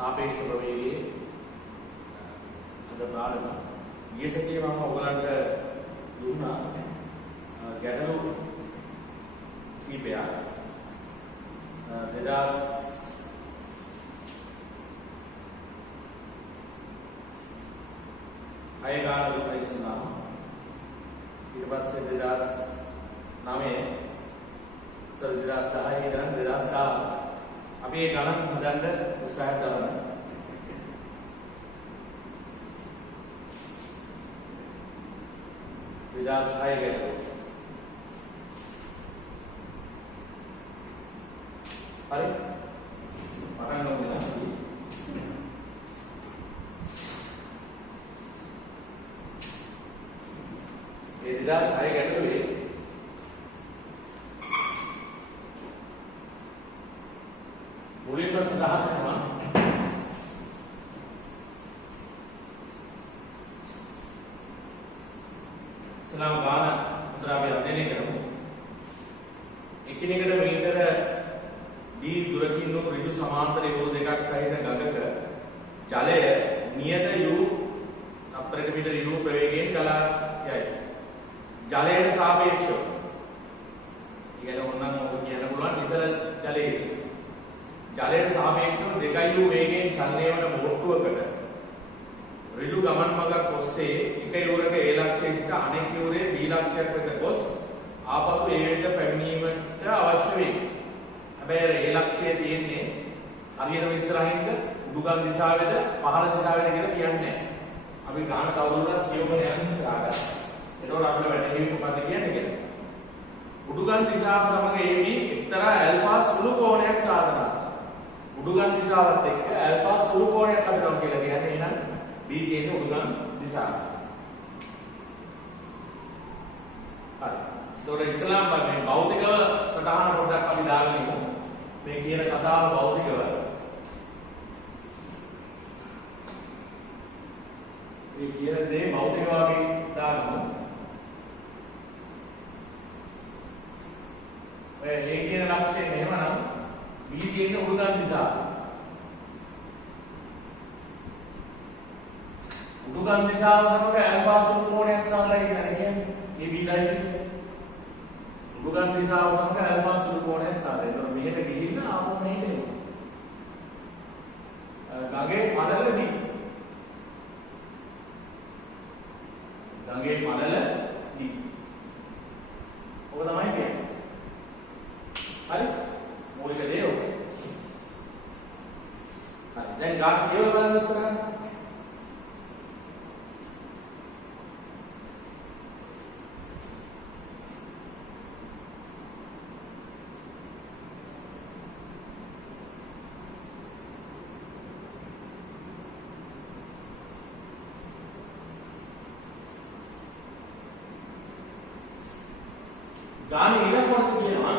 සාපේක්ෂ ප්‍රවේගයේ අද ප්‍රාරම්භ ඊයේ සතියේ මම ඔයගලන්ට දුන්නා ගැටලු කීපයක් 2006 ගාන දුන්න ඉස්සෙල්ලාම ඊට පස්සේ 2009 2010 ඉඳන් 2010 අපි ඒ ගණන් හදන්න උත්සාහ කරනවා. 2006 ගැටලුව. හරි? පටන් ගමු නේද? ඒ 2006 ගැටලුවේ මුලින්ම සඳහන් වෙනවා ඉස්ලාම් ගාන හොඳට අපි අධ්‍යයනය කරමු. එකිනෙකට මීටර d දුරකින් වූ ඍජු සමාන්තර යෝධ දෙකක් සහිත ගඟක ජලය නියත u අප්‍රේට මීටර u ප්‍රවේගයෙන් ගලා යයි. ජලයට සාපේක්ෂව ඉගෙන ඕනනම් ඔබ කියන්න පුළුවන් ඉසල ජලයේ ජලයට සාපේක්ෂව 2u වේගයෙන් චලනය වන බෝට්ටුවකට ඍජු ගමන් මඟක් ඔස්සේ එක යුරක a ලක්ෂයේ සිට අනෙක් යුරේ b ලක්ෂයක් වෙත ගොස් ආපසු a වෙත පැමිණීමට අවශ්‍ය වේ. හැබැයි a ලක්ෂයේ තියෙන්නේ හරියටම ඉස්සරහින්ද උඩුගම් දිශාවේද පහළ දිශාවේද කියලා කියන්නේ නැහැ. අපි ගාන කවුරුන්වත් කියවගෙන යන ඉස්සරහට. ඒතකොට අපිට වැටහෙන්නේ මොකක්ද කියන්නේ කියලා. උඩුගම් දිශාව සමග AB එක්තරා ඇල්ෆා සුළු කෝණයක් සාධනා. උඩුගම් දිශාවත් එක්ක ඇල්ෆා සුළු කෝණයක් හදනවා කියලා කියන්නේ එහෙනම් B කියන්නේ උඩුගම් දිශාව. හරි. ඒතකොට ඉස්ලාම් මේ භෞතිකව සටහන පොඩ්ඩක් අපි දාගෙන ඉමු. මේ කියන කතාව භෞතිකව. මේ කියන දේ භෞතිකව අපි දාගමු. ඔය A කියන ලක්ෂණය එහෙමනම් B කියන්නේ උඩුගම් දිශාව. උඩුගම් දිශාව සමග ඇල්ෆා සුළු කෝණයක් සාධනය කියන්නේ AB ලයින්. උඩුගම් දිශාව සමග ඇල්ෆා සුළු කෝණයක් සාධනය. ඒතකොට මෙහෙට ගිහින් ආපහු මෙහෙට එනවා. ගඟේ පළල D. ගඟේ පළල D. ඔක තමයි කියන්නේ. හරි? මූලික දේ ඔක. හරි. දැන් ගාන කියවලා බලන්න ඉස්සරහට. ගාන ඊළඟ කොටස කියනවා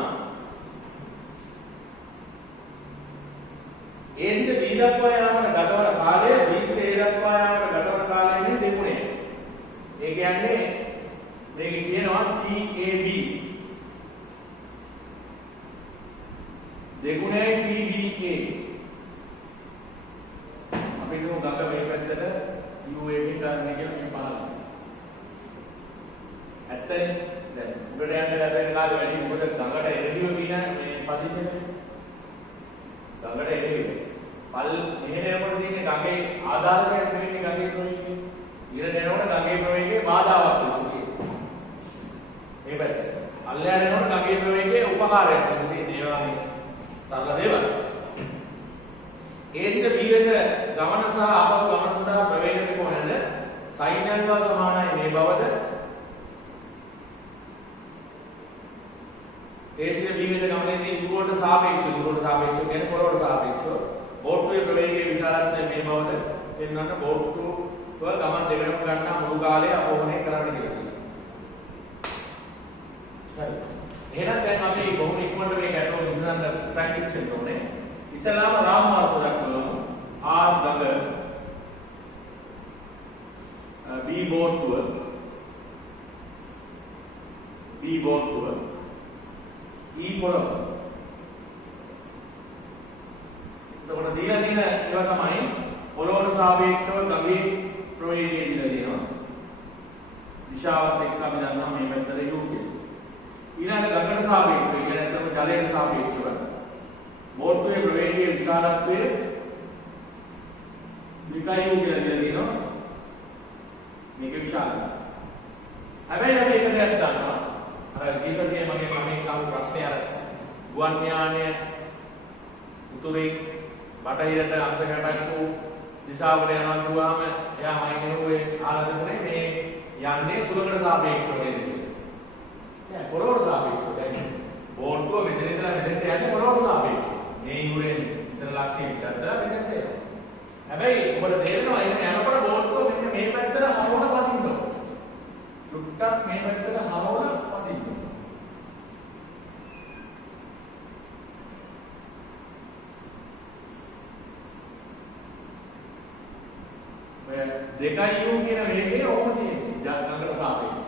A සිට B දක්වා යාමට ගතවන කාලය B සිට A දක්වා යාමට ගතවන කාලයෙන් දෙගුණය. ඒ කියන්නේ මේක කියනවා TAB දෙගුණයි TBA. අපි කියමු ගඟ මේ පැත්තට UA එකෙන් ගන්න කියලා මේ පහළ. ඇත්තනේ දැන් උඩට යන්න ලැබෙන කාලේ වැඩි මොකද ගඟට එරෙහිව පිනන්නේ මේ පදින්නේ. ගඟට එරෙහිව. පල් මෙහෙට යනකොට තියෙන්නේ ගඟේ ආධාරකයක් නෙවෙයි ගඟේ ප්‍රවේගය. ඉරට යනකොට ගඟේ ප්‍රවේගයේ බාධාවක් විසිතියි. මේ පැත්තට. අල්ලයට යනකොට ගඟේ ප්‍රවේගයේ උපකාරයක් විසිතියි. ඒ වගේ සරල දේවල්. A සිට B වෙත ගමන සහ ආපසු ගමන සඳහා ප්‍රවේගය කොහොමද? sin alpha සමානයි මේ බවද A සිට B වෙත ගමනේදී දුරට සාපේක්ෂව කියන්නේ පොළොවට සාපේක්ෂව බෝට්ටුවේ ප්‍රවේගයේ විශාලත්වය මේ බවද පෙන්වන්න බෝට්ටුව ගමන් දෙකටම ගන්නා මුළු කාලය අපෝහණය කරන්න කියලා කියනවා. හරි. එහෙනම් දැන් අපි බොහොම ඉක්මනට මේ ගැටලුව විසඳන්න ප්‍රැක්ටිස් කරන්න ඕනේ. ඉස්සලාම රාමමාර්ග දක්වමු. R ගඟ B බෝට්ටුව E පොළොව. එතකොට දීලා දින ඒවා තමයි පොළොවට සාපේක්ෂව ගඟේ ප්‍රවේගය දීලා දෙනවා. දිශාවත් එක්ක අපි දන්නවා මේ පැත්තට u කියලා. ඊළඟ ගඟට සාපේක්ෂව කියන්නේ අතම ජලයට සාපේක්ෂව බෝට්ටුවේ ප්‍රවේගයේ විශාලත්වය 2u කියලා දීලා දෙනවා. මේක විශාලයි. හැබැයි අපි එක දෙයක් දන්නවා. අර ගීසතියේ මගේ කමෙන් ආපු ප්‍රශ්නේ අර ගුවන් යානය උතුරේ බටහිරට අංශ 60ක් වූ දිශාවට යනවා කියුවාම එයා මම කියුවේ ආලදමුනේ මේ යන්නේ සුළඟට සාපේක්ෂව නේද කියලා. දැන් පොළොවට සාපේක්ෂව දැන් බෝට්ටුව මෙතන ඉඳලා මෙතෙන්ට යන්නේ පොළොවට සාපේක්ෂව. මේ යුරෙන් විතර ලක්ෂය විතරද මෙතෙන්ට එනවා. හැබැයි ඔබට තේරෙනවා එන්නේ යනකොට බෝට්ටුව මෙන්න මේ පැත්තට හරවන පදින්න. චුට්ටක් මේ පැත්තට හරවන පදින්න. දෙකයි u කියන වේගය ඕම තියෙන්නේ ගඟට සාපේක්ෂව.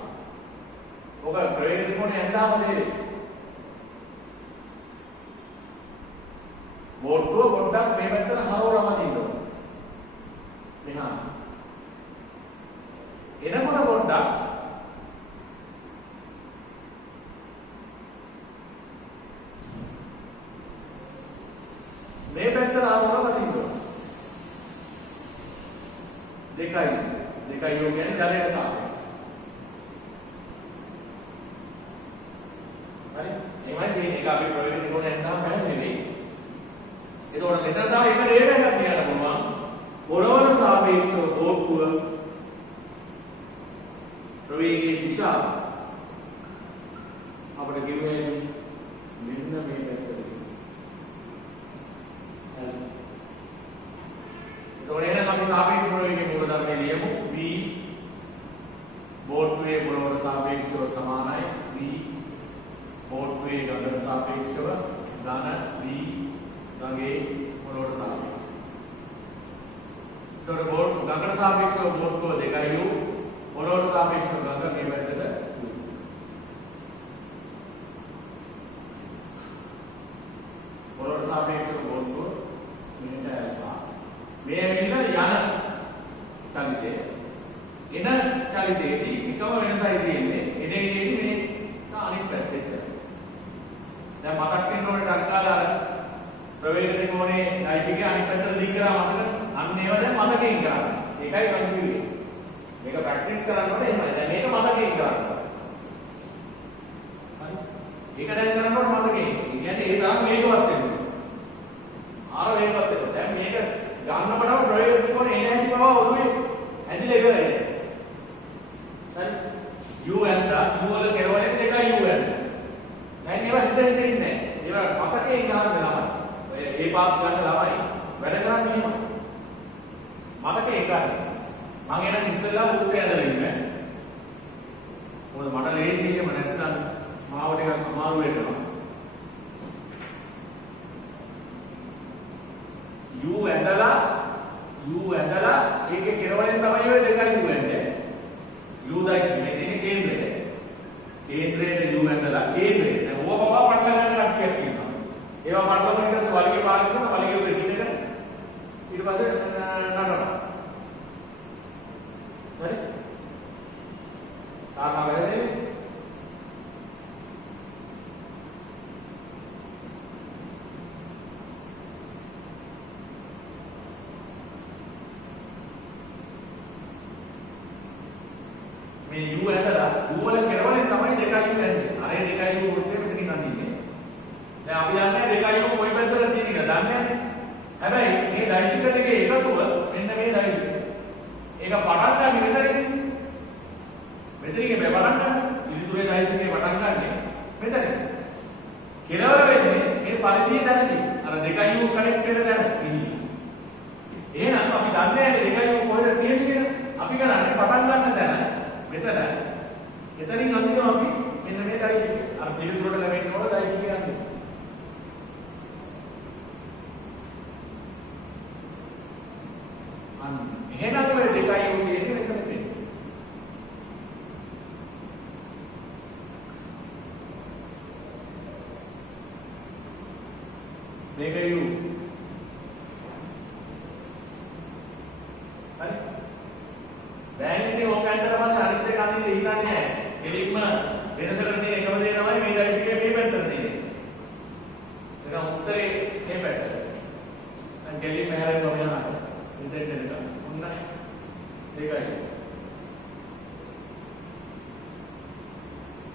ඔබ ප්‍රවේග කොනේ ඇඳාම දෙන්නේ. බෝට්ටුව පොඩ්ඩක් මේ පැත්තට හරවලම තියෙනවා. මෙහා. එනකොට පොඩ්ඩක් මේ පැත්තට හරවලම තියෙනවා. දෙකයි u කියන්නේ ජලයට සාපේක්ෂව. හරි? එහෙමයි තියෙන්නේ. ඒක අපි ප්‍රවේග කොනේ ඇඳාම පැහැදිලි. ඒකෝර මෙතන තව එක රේඛ එකක් තියන්න පුළුවන්. පොළොවට සාපේක්ෂව බෝට්ටුව ප්‍රවේගයේ දිශාව අපිට කිව්වේ මෙන්න මේ පැත්තට. හරි. ඒතකොට එහෙනම් අපි සාපේක්ෂ ප්‍රවේගයේ මූලධර්මය ලියමු. v බෝට්ටුවේ පොළොවට සාපේක්ෂව සමානයි v බෝට්ටුවේ ගඟට සාපේක්ෂව ධන v ගඟේ පොළොවට සාපේක්ෂව. ඒතකොට ගඟට සාපේක්ෂව බෝට්ටුව 2u පොළොවට සාපේක්ෂව ගඟ මේ පැත්තට u. පොළොවට සාපේක්ෂව බෝට්ටුව මෙහෙට ඇල්ෆා. මේ ඇවිල්ලා යන චලිතය. එන චලිතයේදී එකම වෙනසයි තියෙන්නේ. එනේදී මේ අනිත් පැත්තට. දැන් මතක් වෙන්න ඕනේ ටක්කාලා ප්‍රවේග කොනේ ධෛර්යයේ අනිත් පැත්තට දිග කරා මතක අන්න ඒවා දැන් මතකයෙන් කරන්න. ඒකයි මම කිව්වේ. මේක ප්‍රැක්ටිස් කරනකොට එහෙමයි. දැන් මේක මතකයෙන් කරන්න. හරි. ඒක දැන් කරනකොට මතකයෙන්. ඒ කියන්නේ ඒ තරම් වේගවත් වෙනවා. ආර වේගවත් වෙනවා. දැන් මේක ගන්නකොටම ප්‍රවේග කොනේ එන හැටි බව ඔළුවේ ඇදිලා ඉවරයි. හරි. u and u වල කෙරවලෙන් දෙකයි u and. දැන් ඒවා හිතෙන් දෙන්නේ නැහැ. ඒවා මතකයෙන් ගන්න ළමයි. ඒ පාස් ගන්න ළමයි වැඩ කරන්නේ එහෙමයි. මතකයෙන් ගන්න. මම එන ඉස්සෙල්ලා උත්තරය දෙන්න. මොකද මට ලේසියෙම නැත්නම් මාව ටිකක් අමාරු වෙනවා. u ඇඳලා ඒකේ කෙරවලෙන් තමයි ඔය දෙකයි u ඇඳන්නේ. u දැක්කේ මේ දෙකේ කේන්ද්‍රය. කේන්ද්‍රයේ u ඇඳලා කේන්ද්‍රය. දැන් ඕව බබා පටල ගන්න කට්ටියක් ඉන්නවා. ඒවා මට්ටම ඊට පස්සේ වලිගේ පාස් කරනවා වලිගේ පිටිනකට ඊට පස්සේ නටනවා. හරි? කාරණා වැරදෙන්නේ? මේ u ඇදලා u වල කෙරවලෙන් තමයි දෙකයි u ඇන්නේ. අර දෙකයි u උත්තේ මෙතනින් අඳින්නේ. දැන් අපි දන්නේ දෙකයි u කොයි පැත්තට තියෙන එක දන්නේ නැහැ. හැබැයි මේ දෛශික දෙකේ එකතුව මෙන්න මේ දෛශික. ඒක පටන් ගන්න මෙතනින්. මෙතනින් මේ පටන් ගන්න. ඉදිරියේ දෛශිකේ පටන් ගන්න මෙතන. කෙරවල වෙන්නේ මේ පරිධිය දැනදී. අර දෙකයි u කනෙක්ට් වෙන දැන. එහෙනම් අපි දන්නේ නැහැ දෙකයි u කොහෙද තියෙන්නේ කියලා. අපි කරන්නේ පටන් ගන්න දැන. මෙතන එතනින් අඳිනවා අපි මෙන්න මේ දෛශික. අර පිළිසුරට ලැබෙන්න ඕන දෛශික යන්නේ. අන්න එහෙනම් ඔය දෙකයි u තියෙන්නේ මෙතන තියෙන්නේ. මේක u වෙනස කරන්නේ එකම දේ තමයි මේ දෛශිකයේ මේ පැත්තට තියෙන්නේ. ඒක උත්තරේ මේ පැත්තට. දැන් ගෙලි මෙහෙරෙන් ගොම යනවා. ඉතින් දෙන්න. ඔන්න දෙකයි.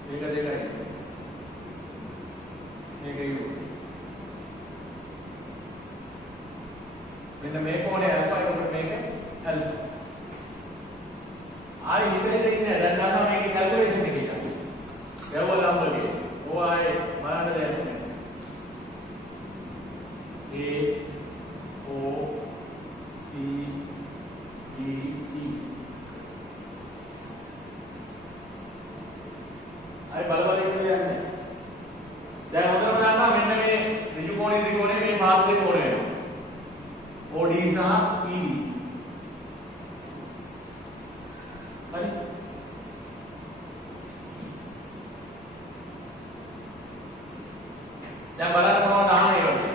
මේක දෙකයි. මේක යු. මෙන්න මේ කොනේ alpha එකට මේක alpha. ආයි හිතේ ඉන්නේ දැන් ගන්නවා මේකේ කැල්කියුලේෂන් එක කියලා. යවල අම්බගේ. ඔය ආයේ බලන්න දැන්. A O C D E. ආයි බලවල ඉන්නේ. දැන් උදේම ගන්නවා මෙන්න මේ ඍජු කෝණේ ත්‍රිකෝණේ මේ පාද දෙක ඕනේ වෙනවා. OD සහ ED. හරි. දැන් බලන්න කොහොමද අහන්නේ වගේ.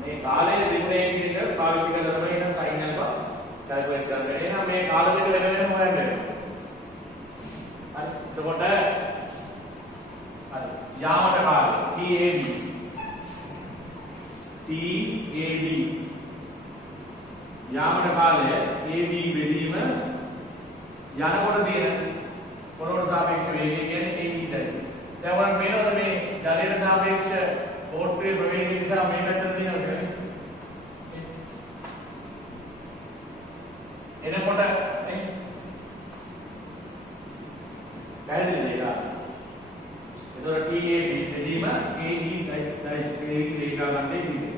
මේ කාලයේ දෙන්නේ කියන පාවිච්චි කරලා තමයි එන සයින් අල්ෆා කැල්කියුලේට් කරන්නේ. එහෙනම් මේ කාල දෙක වෙන වෙනම හොයන්න වෙනවා. හරි. එතකොට හරි. යාමට කාල TAB යාමට කාලය AB බෙදීම යනකොට තියෙන පොළොවට සාපේක්ෂ වේගය කියන්නේ AD. දැන් ඔයාලට මේනවද මේ ජලයට සාපේක්ෂ ඕට්ටුවේ ප්‍රවේගය නිසා මේ පැත්තට තියෙනවා කියලා. එනකොට නේ පැහැදිලිද ඒක? එතකොට TAB බෙදීම AD දෛශික රේඛා ගන්නේ ඉන්නේ.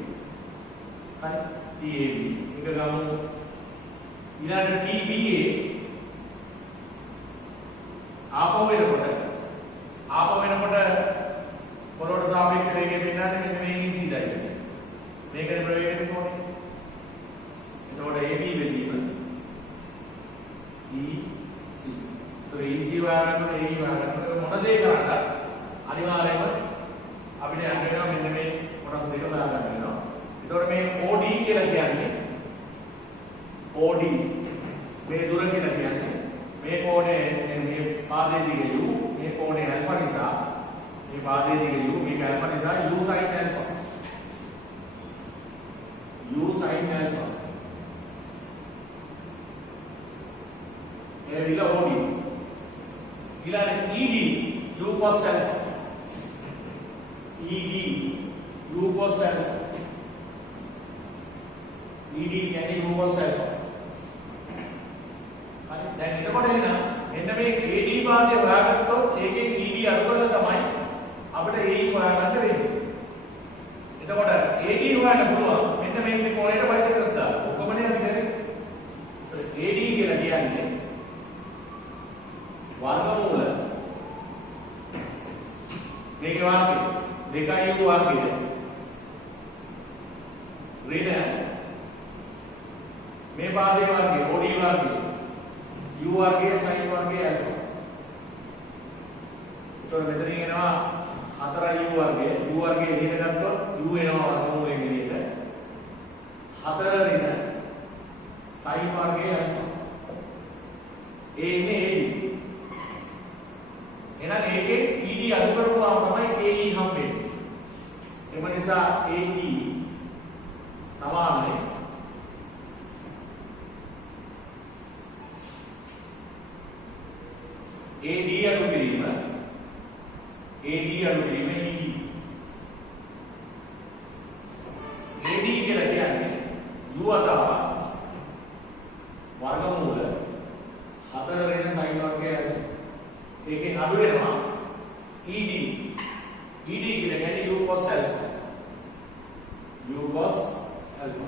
හරි. TAB එක ගමු ඊළඟට TBA ආපහු වෙනකොට පොළොවට සාපේක්ෂ වේගය පෙන්නන්නේ මෙන්න මේ EC දෛශිකය. මේකේ ප්‍රවේගය කොහොමද? එතකොට AB බෙදීම EC. તો EC වාරකට AE වාරකට මොන දේ කරන්නත් අනිවාර්යයෙන්ම අපිට යන්න වෙනවා මෙන්න මේ කොටස් දෙක දාගන්න වෙනවා. එතකොට මේ OD කියලා කියන්නේ OD මේ දුර කියලා කියන්නේ මේ කෝණය මේ පාදයේ දිග u මේ කෝණය alpha නිසා මේ පාදයේ දිග u මේක alpha නිසා u sin alpha එවිලා OD ඊළඟ ED u cos alpha ED u cos alpha ED කියන්නේ u cos alpha. හරි දැන් එතකොට එන මෙන්න මේ AD පාදය හොයාගත්තොත් ඒකේ ED අඩු කරලා තමයි අපිට AE හොයාගන්න වෙන්නේ. එතකොට AD හොයන්න පුළුවන් මෙන්න මේ ත්‍රිකෝණයට බයිසෙක්ටර්ස් දාලා. ඔක්කොමනේ අපි කරේ. AD කියලා කියන්නේ වර්ගමූල මේකේ වාක්‍යය 2u වාක්‍යය ඍණ මේ පාදයේ වාක්‍යය OD වාක්‍යය u වර්ගයේ sin වර්ගයේ alpha. එතකොට මෙතනින් එනවා 4u වර්ගයේ u වර්ගයේ ඍණ ගත්තොත් u එනවා වර්ගමූලයෙන් එළියට 4 ඍණ sin වර්ගයේ alpha. ඒ ඉන්නේ AD. එහෙනම් ඒකේ ED අඩු කරපුවාම තමයි AE හම්බෙන්නේ. එම නිසා AE සමානයි AD අඩු කිරීම ED. AD කියලා කියන්නේ u අතව වර්ගමූල 4 ඍණ sin වර්ගයේ alpha. ඒකෙන් අඩු වෙනවා ED කියලා කියන්නේ u cos alpha.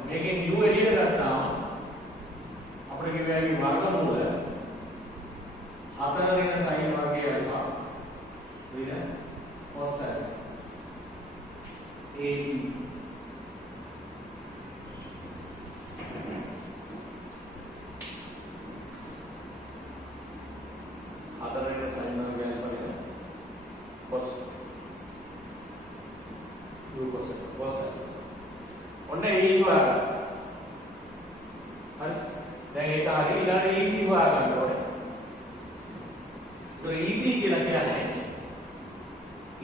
මේකෙන් u එළියට ගත්තාම අපිට කියවෙන්නේ වර්ගමූල 4 ඍණ sin වර්ගයේ alpha ඍණ cos alpha AD. sin वर्गයේ alpha cos ඔන්න ඒ හොයාගන්න. හරි. දැන් ඒක හරිය ඊළඟ EC හොයාගන්න ඕනේ. તો EC කියලා කියන්නේ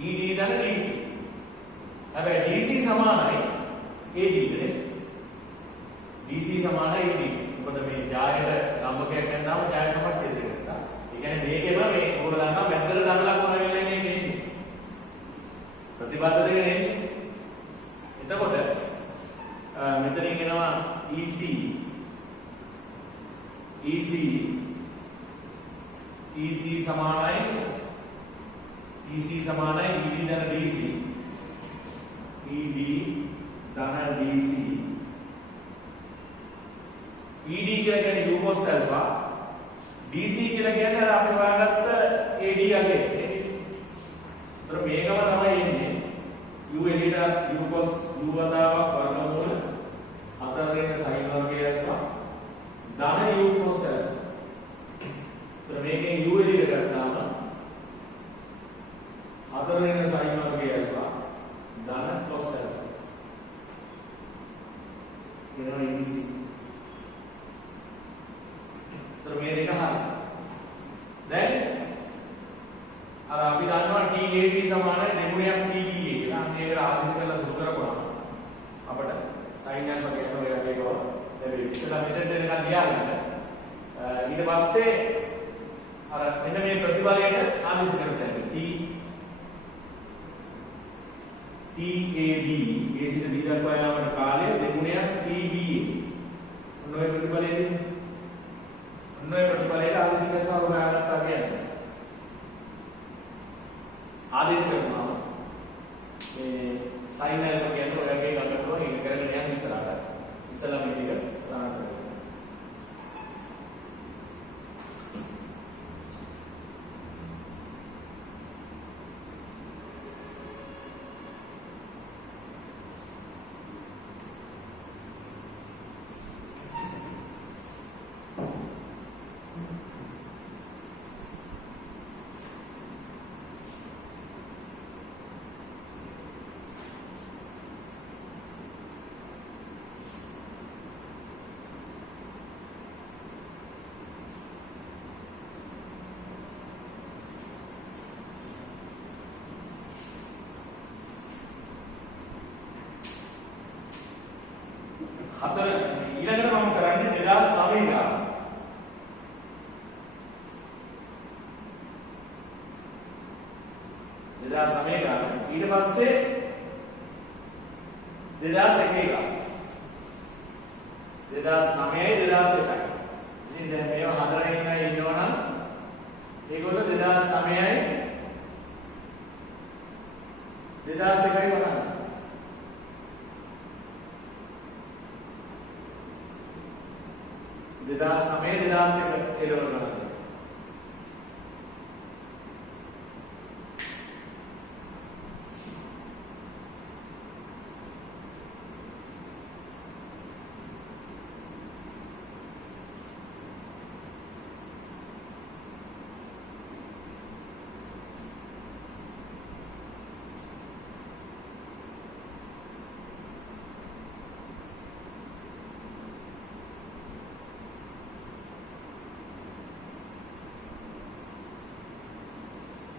ED දන DC. හැබැයි DC සමානයි AD නේ. DC සමානයි AD. මොකද මේ ජායට ලම්බකයක් ගන්නාම ජාය සමච්ඡේදය නිසා. ඒ කියන්නේ මේකෙම මේ ඕක දානවා මැද්දට දාලා කොහොමද වෙන්නේ මේ ප්‍රතිබද්ධ දෙක නේ. එතකොට මෙතනින් එනවා EC සමානයි ED ධන DC ED ධන DC ED කියලා කියන්නේ u cos alpha DC කියලා කියන්නේ අර අපි හොයාගත්ත AD යගේ නේද? ඒතර මේකම තමයි එන්නේ u එළියට u cos u වතාවක් වර්ගමූල 4 වෙන sin වර්ගය alpha ධන u cos alpha. ඒතර මේකෙන් u එළියට ගත්තාම 4 වෙන sin වර්ගය alpha ධන cos alpha. එනවා EC. तो මේ දෙක හරි. දැන් අර අපි දන්නවා TAD සමානයි දෙගුණයක් TDA කියලා. අන්න ඒකට ආදේශ කරලා සුදු කරපුවාම අපිට sin එක කියන ඔය වගේ ඒවා ලැබෙයි. ඉතලා මෙතෙන් දෙනකන් ගියාම ඊට පස්සේ අර මෙන්න මේ ප්‍රතිබලයට ආදේශ කරලා TAD A සිට B දක්වා යාමට කාලය දෙගුණයක් TBA. ඔන්න ඔය ප්‍රතිබලයේදී ඔන්න ඔය ප්‍රතිඵලයට ආදේශ කරනවා හොයාගත්තා කියන්නේ. ආදේශ කරනවා මේ sin alpha කියන්නේ ඔය වගේ ගන්න පුළුවන් ඒක කරගෙන යන්න ඉස්සරහට. ඉස්සලා මේ ටික ස්ථාන කරගන්න. හතර ඊළඟට මම කරන්නේ 2009 ගාන. 2009 ගාන. ඊට පස්සේ 2001 ගාන. 2009යි 2001යි. ඉතින් දැන් මේවා හතරෙන් ඉන්නවනම් ඒගොල්ලෝ 2009යි 2001යි බලන්න. 2009 2001 එළවලු ගන්න.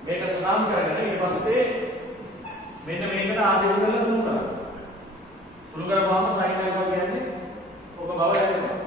මේක සදාම් කරගෙන ඊට පස්සේ මෙන්න මේකට ආදේශ කරලා සුළු කරනවා. සුළු කරපුවාම sin alpha කියන්නේ ඔක බව දැනෙනවා.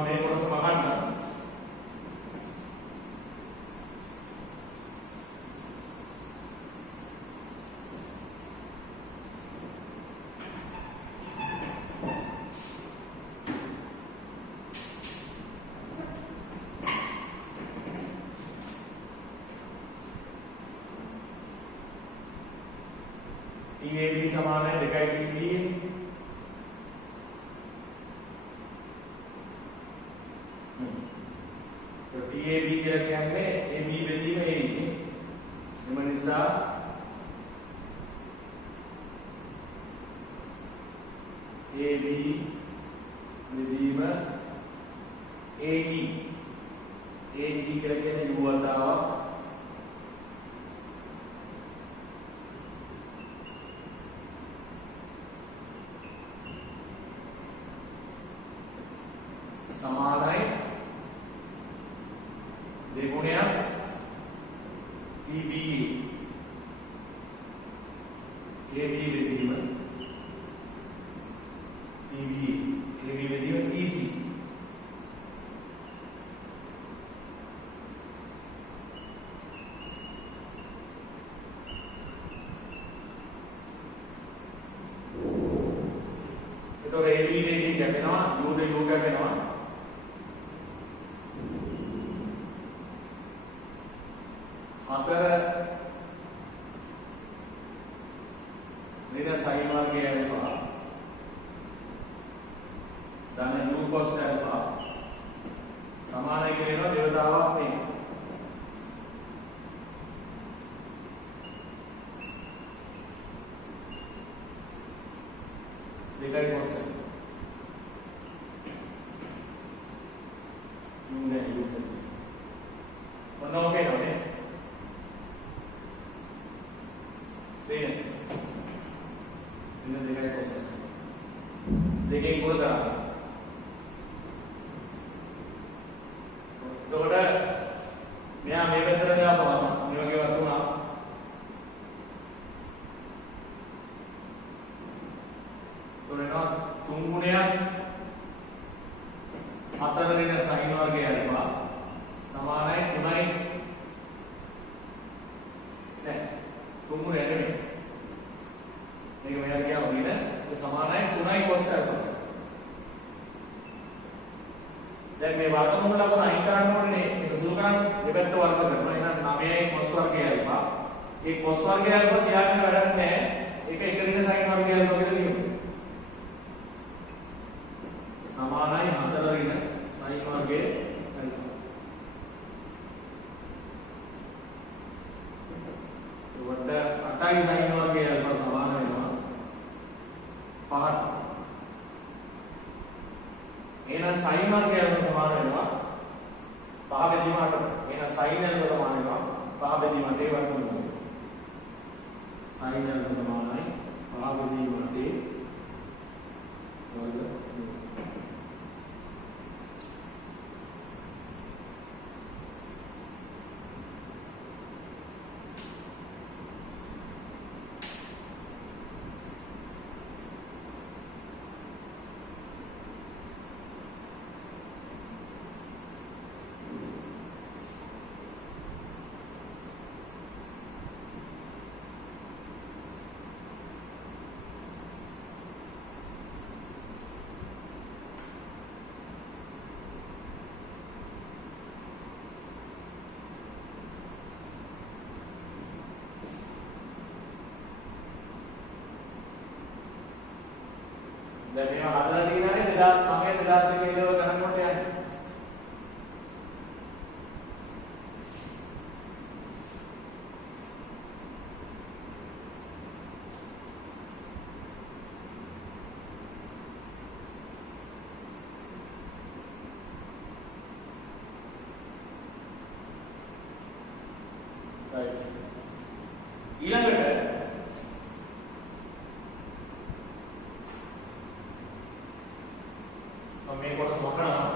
මේ කොටස මහන්න TAB සමානයි 2 TB TAB කියලා කියන්නේ AB බෙදීම AE නේ. එම නිසා AB බෙදීම AE කියලා කියන්නේ U වතාවක් समानाय देगुणिया TB AB बेदीम TB AB बेदीम EC तो AB बेदीम क्या कहना U पे U क्या कहना अतर ऋण साइन वर्ग अल्फा दाने u cos अल्फा समान है कि देवतावाक नहीं देखा cos u ने u पन्ना ओके ना ने देखिए गुण करा तो बड़ा मैं आगे बेहतर जा पाऊँ निवास के बाद ना तो ना तुम गुणिया आतर ऋण साइन वर्ग अल्फा समान है गुणाई ने तुम गुणिया ने देखिए मेरा क्या होगी ना तो समान है गुणाई cos अल्फा දැන් මේ වර්ගමූල ලකුණ අයින් කරන්න ඕනේ මේක සුළු කරන්න දෙපැත්ත වර්ග කරනවා එහෙනම් 9යි cos වර්ගය අල්ෆා ඒ cos වර්ගය අල්ෆා තියාගෙන වැඩක් නැහැ ඒක එක දින sin වර්ගය අල්ෆා කියලා ලියමු සමානයි 4 ඍණ sin වර්ගය අල්ෆා ඒකට 8යි sin වර්ගය අල්ෆා සමාන වෙනවා 5ට එහෙනම් sin वर्ग अल्फा समान වෙනවා 5 බෙදීම 8. එහෙනම් sin अल्फा සමාන වෙනවා 5 බෙදීම 8 වර්ගමූලය. sin अल्फा සමානයි 5 බෙදීම 8 වර්ගමූලය. දැන් මේවා හදලා තියෙනනේ 2009 2001 ඉඳලා ගණන් කොට යන්නේ. right ඊළඟට මේ කොටස වහනවා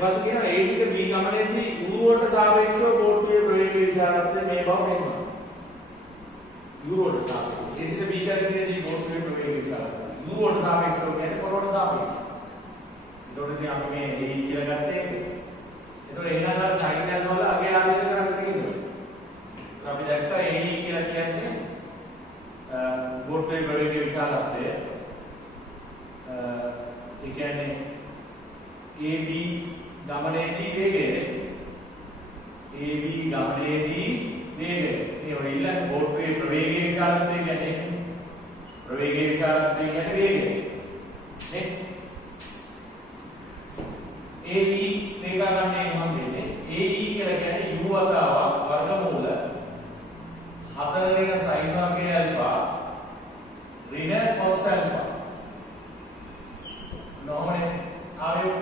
පස්සේ කියනවා A සිට B ගමනේදී u වලට සාපේක්ෂව බෝට්ටුවේ ප්‍රවේගයේ විශාලත්වය මේ බව මෙන්න. u වලට සාපේක්ෂව A සිට B ගමනේදී බෝට්ටුවේ ප්‍රවේගයේ විශාලත්වය u වලට සාපේක්ෂව කියන්නේ පොළොවට සාපේක්ෂව. එතකොට ඉතින් අපි මේ A කියලා ගත්තේ. එතකොට එහෙනම් අර සයිකල් වල අගේ ආදේශ කරන්නේ තියෙනවා. අපි දැක්කා A කියලා කියන්නේ බෝට්ටුවේ ප්‍රවේගයේ විශාලත්වය. ඒ කියන්නේ AB ගමනේදී වේගය AB ගමනේදී වේගය මේ ඔය ඊළඟ බෝට්ටුවේ ප්‍රවේගයේ විශාලත්වය කියන්නේ ප්‍රවේගයේ විශාලත්වය කියන්නේ වේගය නේ AE මේක ගන්නේ මම දෙන්නේ AE කියලා කියන්නේ u වතාවක් වර්ගමූල 4 ඍණ sin වර්ගය ඇල්ෆා ඍණ cos ඇල්ෆා නෝමනේ ආවේ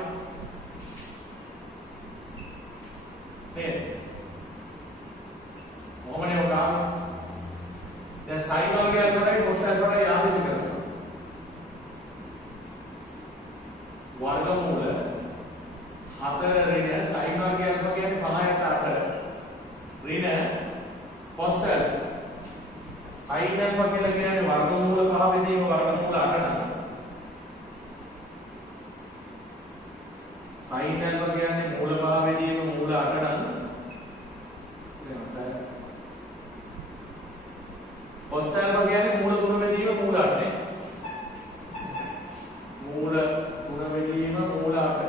මොහොමනේ උගා දැන් sin වර්ගය ඇතුළේ cos ඇල්ෆාට ආදේශ කරනවා වර්ගමූල 4 ඍණ sin වර්ගය ඇල්ෆා කියන්නේ 5ට 8 ඍණ cos ඇල්ෆා sin ඇල්ෆා කියලා කියන්නේ වර්ගමූල 5 බෙදීම වර්ගමූල 8 නම් sin ඇල්ෆා කියන්නේ මූල 5 බෙදීම මූල 8 නම් cos ඇල්ෆා කියන්නේ මූල 3 බෙදීම මූල 8 නේ මූල 3 බෙදීම මූල 8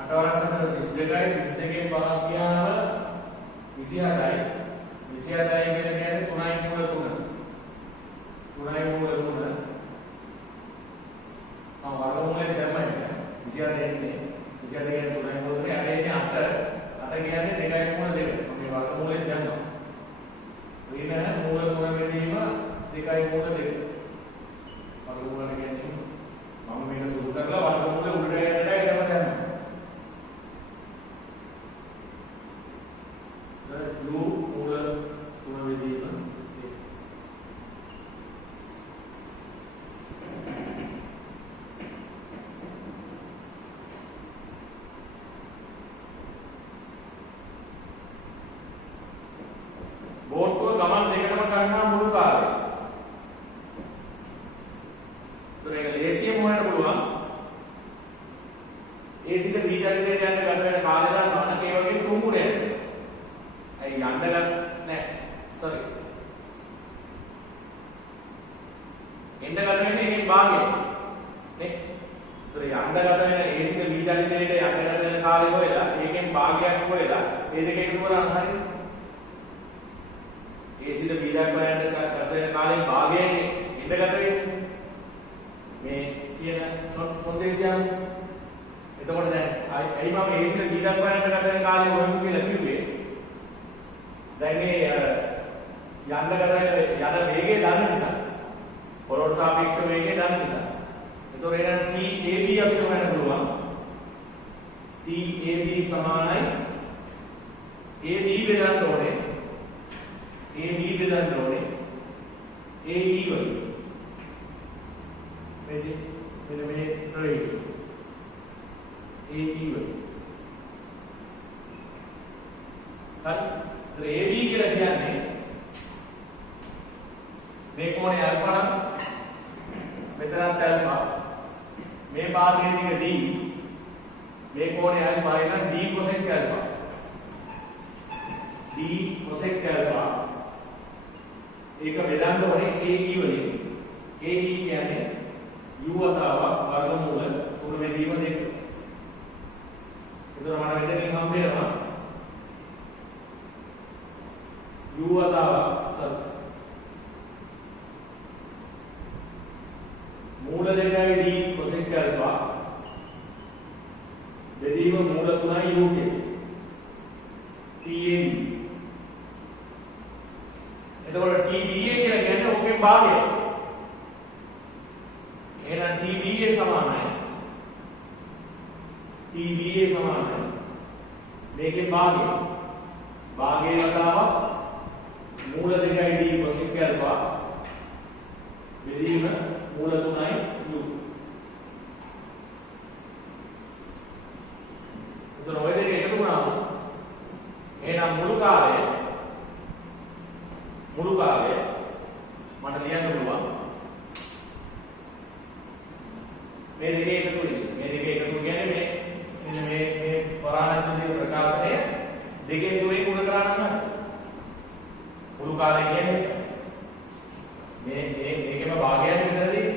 අටවරක් අතර 32යි 32න් 5ක් ගියාම 27යි 27යි කියන්නේ 3යි මූල 3 3යි මූල 3 වර්ගමූලයෙන් දැම්මයි 27 එන්නේ 27 කියන්නේ 3යි මූල 3 8 එන්නේ 8 කියන්නේ 2යි මූල 2 මේ වර්ගමූලයෙන් දැම්මා ඍණ මූල 3 බෙදීම 2යි මූල 2 වර්ගමූල කියන්නේ මම මේක සුදු කරලා වර්ගමූල උඩට යන්නට ඒකම දැම්මා u මූල 3 බෙදීම බෝට්ටුව ගමන් දෙකටම ගන්නා මුළු කාලය. ඒතර ඒක ලේසියෙන් හොයන්න පුළුවන්. A සිට B ජාතියට යන්න ගත වෙන කාලය දන්නවා නම් ඒ වගේ 3 ගුණයක්. අයි යන්න ගන්න නෑ. sorry. එන්න ගත වෙන්නේ එකෙන් භාගය. නේ? ඒතර යන්න ගත වෙන A සිට B ජාතියට යන්න ගත වෙන කාලය හොයලා ඒකෙන් භාගයක් හොයලා මේ දෙක එකතු කරලා හරියට A සිට B දක්වා යන ගත වෙන කාලේ භාගයනේ ඉඳ ගත වෙන්නේ මේ කියන පොතේසියම් එතකොට දැන් අයි මම A සිට B දක්වා යන ගත වෙන කාලේ හොයමු කියලා කිව්වේ දැන් මේ යන්න ගත වෙන යන වේගය දන්න නිසා පොළොවට සාපේක්ෂව වේගය දන්න නිසා එතකොට එහෙනම් TAB අපිට හොයන්න පුළුවන් TAB සමානයි AB බෙදන්න ඕනේ AB බෙදන්න ඕනේ AE වලින් මෙන්න මේ ප්‍රවේගය AE වලින් හරි AB කියලා කියන්නේ මේ කෝණය ඇල්ෆා නම් මෙතනත් ඇල්ෆා මේ භාගයේ දිග D මේ කෝණය ඇල්ෆා නම් D cosec alpha D cosec alpha ඒක බෙදන්න ඕනේ AE වලින් AE කියන්නේ u වතාවක් වර්ගමූල 3 බෙදීම 2 එතකොට මට මෙතනින් හම්බ වෙනවා u වතාවක් මූල 2යි D cosec ඇල්ෆා බෙදීම මූල 3යි u ගේ TAB එතකොට TBA කියලා කියන්නේ ඕකේ භාගය. එහෙනම් TBA සමානයි භාගයේ වතාවක් මූල 2යි d cosec alpha බෙදීම මූල 3යි u. එතන ඔය දෙක එකතු වුණාම එහෙනම් මුළු කාලය මට ලියන්න පුළුවන් මේ දෙකේ එකතු වෙන්නේ. මේ දෙකේ එකතු කියන්නේ මෙන්න මේ පරාණජනීය ප්‍රකාශනය දෙකෙන් තුනේ ගුණ කරා නම් මුළු කාලය කියන්නේ මේකේම භාගයක් විතරදී.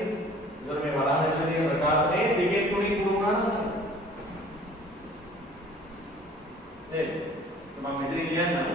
ඒතර මේ පරාණජනීය ප්‍රකාශනය දෙකෙන් තුනේ ගුණ වුණා නම් නේද? මම මෙතන ලියන්නම්.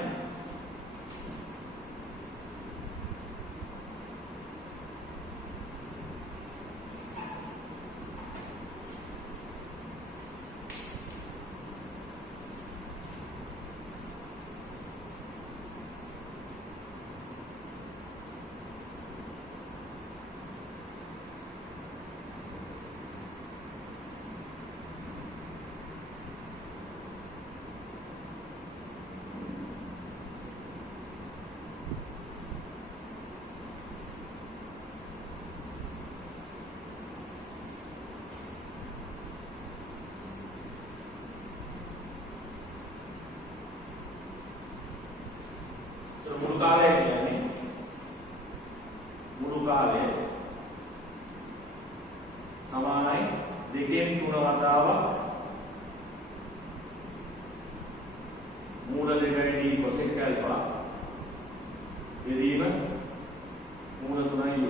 මුළු කාලය සමානයි දෙකෙන් තුන වතාවක් මූල 2යි d cosec alpha බෙදීම මූල 3යි u.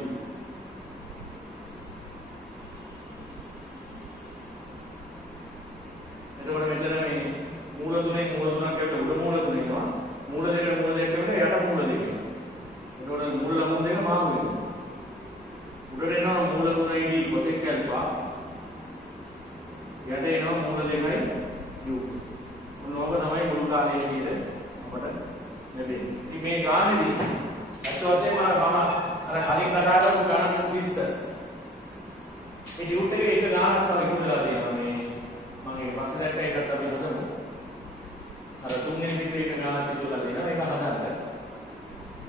එතකොට මෙතන මේ මූල 3යි මූල 3ක් එක්ක උඩ මූල 3 එනවා. මූල 2කට මූල 2 එකට යට මූල 2. එතකොට මූල ලකුණු දෙක මාරු වෙනවා. උඩට එනවා මූල 3යි d cosec alpha. යට එනවා මූල 2යි u. මොනවාද තමයි මුළු කාලයේ විදිහට අපට ලැබෙන්නේ. ඉතින් මේ ගානේදී අත් වශයෙන්ම අර කලින් කතා කරපු ගාන 20. මේ ෂූට් එකේ එක ගානක් තමයි ඉතුරුලා තියෙනවා. මේ මම ඒ පස්සට එකකට අපි හදමු. අර තුන්වෙනි පිටේ එක ගානක් ඉතුරුලා තියෙනවා. මේක හදන්න.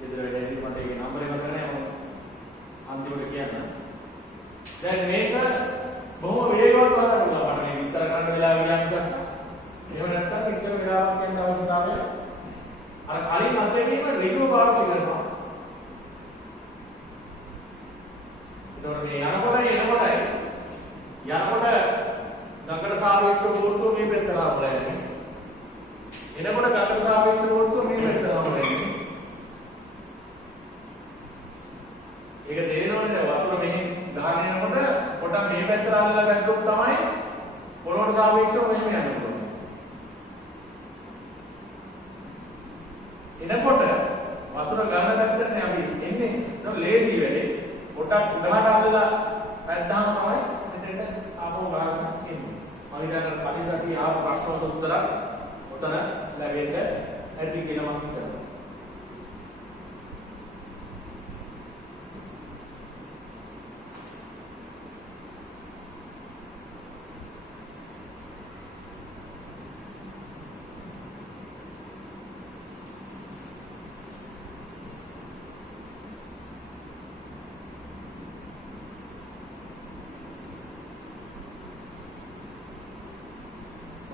ඉතින් වැඩි මට ඒ නම්බර් එක මතක නැහැ. අන්තිමට කියන්න. දැන් මේක බොහොම වේගවත් හදන්න පුළුවන්. මට මේ විස්තර කරන්න වෙලාව ගියා නිසා. එහෙම නැත්නම් ඉච්ඡර වෙලාවක් යන අවශ්‍යතාවය අර කලින් අත්දැකීම ඍජුව පාවිච්චි කරනවා. ඒතකොට මේ යනකොට ගඟට සාපේක්ෂව බෝට්ටුව මේ පැත්තට ආවලා යන්නේ. එනකොට ගඟට සාපේක්ෂව බෝට්ටුව මේ පැත්තට ආවලා යන්නේ. ඒක තේරෙනවනේ වතුර මෙහෙ ගහගෙන යනකොට පොඩක් මේ පැත්තට ආවලා ගත්තොත් තමයි පොළොවට සාපේක්ෂව මෙහෙම යන්නේ. එනකොට වතුර ගන්න දැක්කනේ අපි එන්නේ. ඒක ලේසි වැඩේ. පොඩක් උඩහට ආවලා පැද්දාම තමයි මෙතනට ආපහු ගන්න එන්නේ. මම හිතන්නේ කලින් සතියේ ආපු ප්‍රශ්නවලට උත්තර උතන ලැබෙන්න ඇති කියලා මම හිතනවා.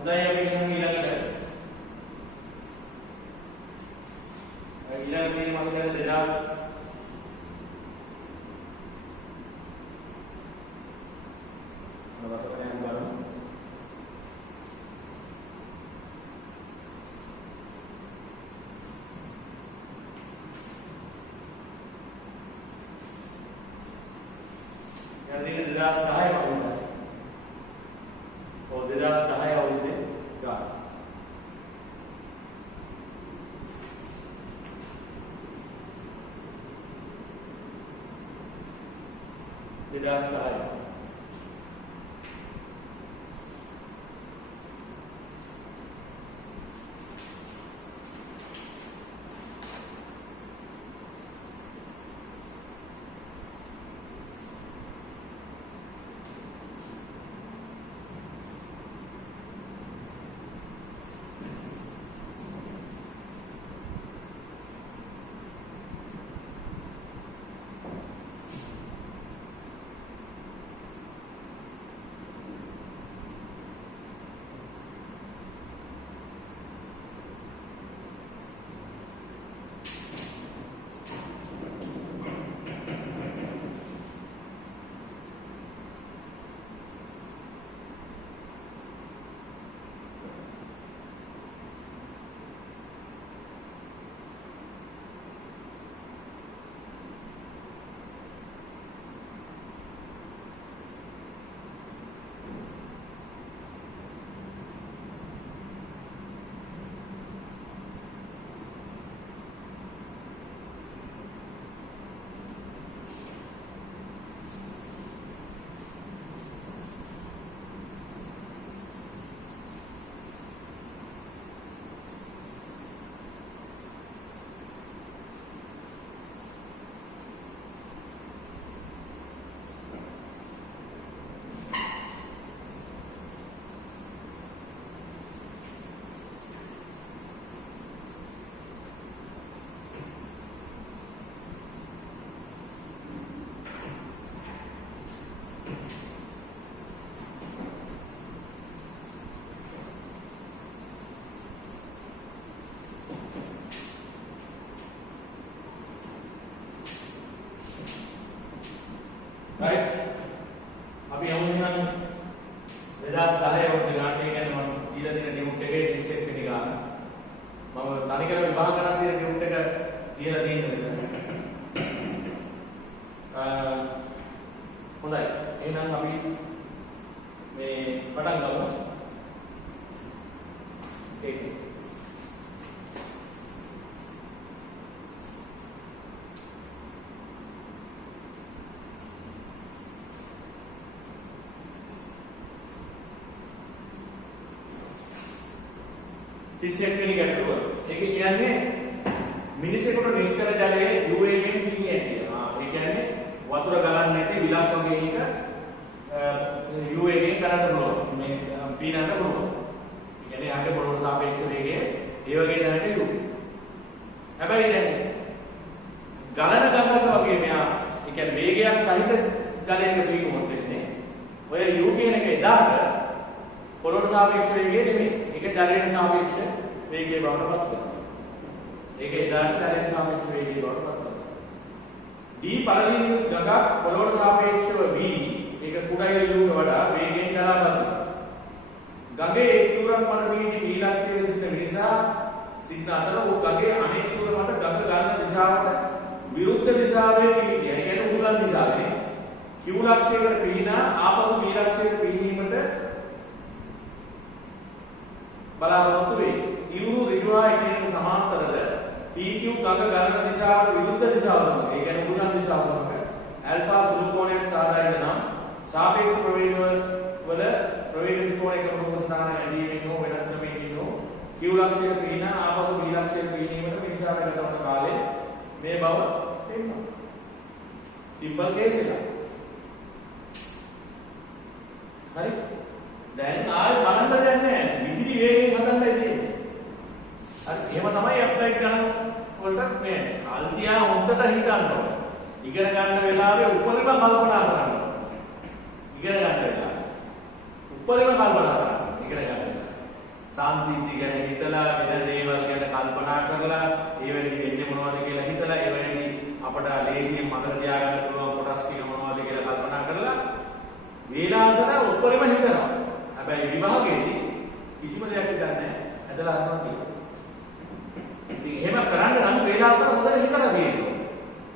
දැන් අපි ඊළඟට මේ මම කියන්නේ 2010 2010 හොඳයි. එහෙනම් අපි මේ පටන් ගමු. ඒක 31 වෙනි ගැටලුව. ඒකේ කියන්නේ මිනිසෙකුට නිශ්චල ජලයේ U එකෙන් පීනියක් කියනවා. ඒ කියන්නේ වතුර ගලන්නේ නැති විලක් වගේ එක U එකෙන් කරන්න පුළුවන්. මේ පීනන්න පුළුවන්. ඒ කියන්නේ ආගේ පොළොවට සාපේක්ෂ වේගයේ ඒ වගේ දැනට U. හැබැයි දැන් ගලන ගඟක වගේ මෙයා ඒ කියන්නේ වේගයක් සහිත ජලයක පීනුවොත් වෙන්නේ. ඔය U කියන එක එදාට පොළොවට සාපේක්ෂ වේගය නෙමෙයි. ඒක ජලයට සාපේක්ෂ වේගය බවට පත් වෙනවා. ඒක එදාට ජලයට සාපේක්ෂ වේගය බවට පත් වෙනවා. D පළවෙනි ගඟක් පොළොවට සාපේක්ෂව V ඒක කුඩායි U ට වඩා වේගයෙන් ගලා බසිනවා. ගඟේ එක් යුරක් මත වීදි පීලක්ෂයේ සිට මිනිසා සිට අතර ਉਹ ගඟේ අනෙක් යුර මත ගඟ ගලන දිශාවට විරුද්ධ දිශාවේ වීදිය. ඒ කියන්නේ උගන් දිශාවේ Q ලක්ෂයකට පිහිනා ආපසු V ලක්ෂයකට පිහිනීමට බලාපොරොත්තු වේ. ඉරු ඍජුවා එකිනෙකට සමාන්තරද PQ ගඟ ගලන දිශාවට විරුද්ධ දිශාව සමග ඒ කියන්නේ උගන් දිශාව සමග ඇල්ෆා සුළු කෝණයක් සාදායිද නම් සාපේක්ෂ ප්‍රවේග වල ප්‍රවේග ත්‍රිකෝණයක ප්‍රමුඛ ස්ථාන ඇදීමෙන් හෝ වෙනත් ක්‍රමයකින් හෝ Q ලක්ෂයට පිහිනා ආපසු V ලක්ෂයට පිහිනීමට මිනිසාට ගත වන කාලය මේ බව පෙන්වනවා. සිම්පල් කේස් එක. හරි. දැන් ආයෙ බලන්න දෙයක් නැහැ. විදුලි වේගයෙන් හදන්නයි තියෙන්නේ. හරි. එහෙම තමයි ඇප්ලයිඩ් ගණන් වලට මේ කල්තියා හොඳට හිතන්න ඕනේ. ඉගෙන ගන්න වෙලාවේ උපරිම කල්පනා කරන්න ඕනේ. ඉගෙන ගන්න වෙලාවේ උපරිම කල්පනා කරන්න. ඉගෙන ගන්න වෙලාවේ සංසිද්ධි ගැන හිතලා වෙන දේවල් ගැන කල්පනා කරලා ඒ වෙලෙදි වෙන්නේ මොනවද කියලා හිතලා ඒ වෙලෙදි අපට ලේසියෙන් මතක තියාගන්න පුළුවන් කොටස් ටික මොනවද කියලා කල්පනා කරලා වේලාසන උපරිම හිතනවා. හැබැයි විභාගයේදී කිසිම දෙයක් හිතන්නේ නැහැ. ඇදලා අරනවා කියලා. ඉතින් එහෙම කරන්න නම් වේලාසන හොඳට හිතලා තියෙනවා.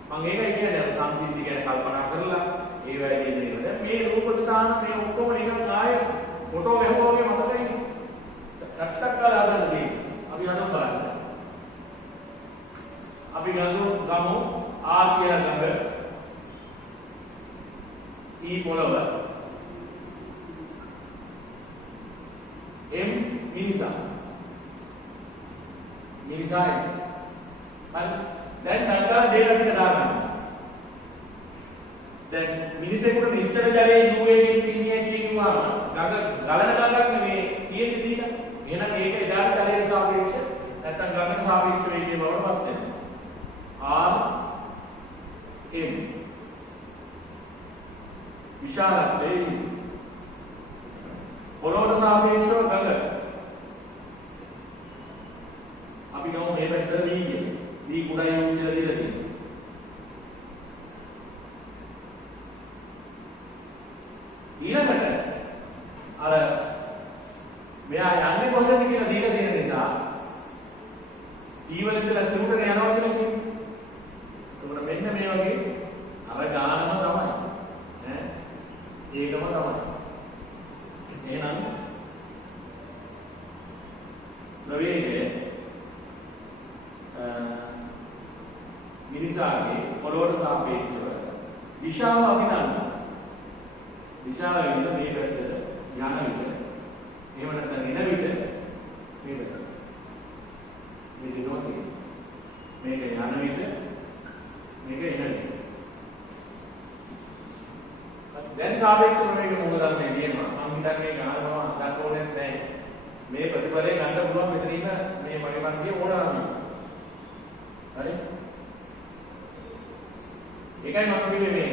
මම ඒකයි කියන්නේ සංසිද්ධි ගැන කල්පනා කරලා ඒ වගේ දේවල්. මේ රූප ස්ථාන මේ ඔක්කොම නිකන් ආයෙ ෆොටෝ ගැහුවා වගේ මතකයි. රට්ටක් කාලා හදන්න තියෙනවා. අපි හදමු බලන්න. අපි ගමු R කියලා ගඟ E පොළව M මිනිසා හරි දැන් ගංගා දේර ටික දාගන්න. දැන් මිනිසෙකුට නිශ්චල ජලයේ U එකකින් පීනිය කියනවා ගඟ ගලන ගඟක් නෙමේ තියෙන්නේ දීලා. එහෙනම් ඒක එදාට ජලයට සාපේක්ෂ නැත්නම් ගඟට සාපේක්ෂ වේගය බවට පත් වෙනවා. R M විශාලත්වයේ පොළොවට සාපේක්ෂව ගඟ අපි ගමු මේ පැත්තට V කියන. V කුඩායි U කියලා දීලා තියෙනවා. ඊළඟට අර මෙයා යන්නේ කොහෙද කියලා දීලා තියෙන නිසා E වල ඉඳලා Q ට යනවා කියලා කියන්නේ. ඒකට මෙන්න මේ වගේ අර ගානම තමයි. ඈ ඒකම තමයි. එහෙනම් ප්‍රවේගය මිනිසාගේ පොළොවට සාපේක්ෂව දිශාව අභිනන්න. දිශාව විදිහට මේ පැත්තට යන විට එහෙම නැත්නම් එන විට මේ පැත්තට මේ දෙකම තියෙනවා. මේක යන විට මේක එන විට. දැන් සාපේක්ෂ ප්‍රවේගය මොකද මේ කියනවා. මම හිතන්නේ ගානවා හදන්න ඕනේ නැහැ. මේ ප්‍රතිඵලය ගන්න පුළුවන් මෙතන ඉන්න මේ මගේ පන්තියේ ඕනනම්. හරි? ඒකයි මම කිව්වේ මේ.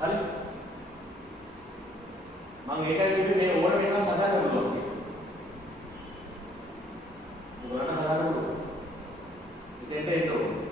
හරි? මම ඒකයි කිව්වේ මේ ඕන එකක් හදාගන්න පුළුවන්. ඔයාලට හදාගන්න පුළුවන්. ඉතින් එන්න ඕනේ.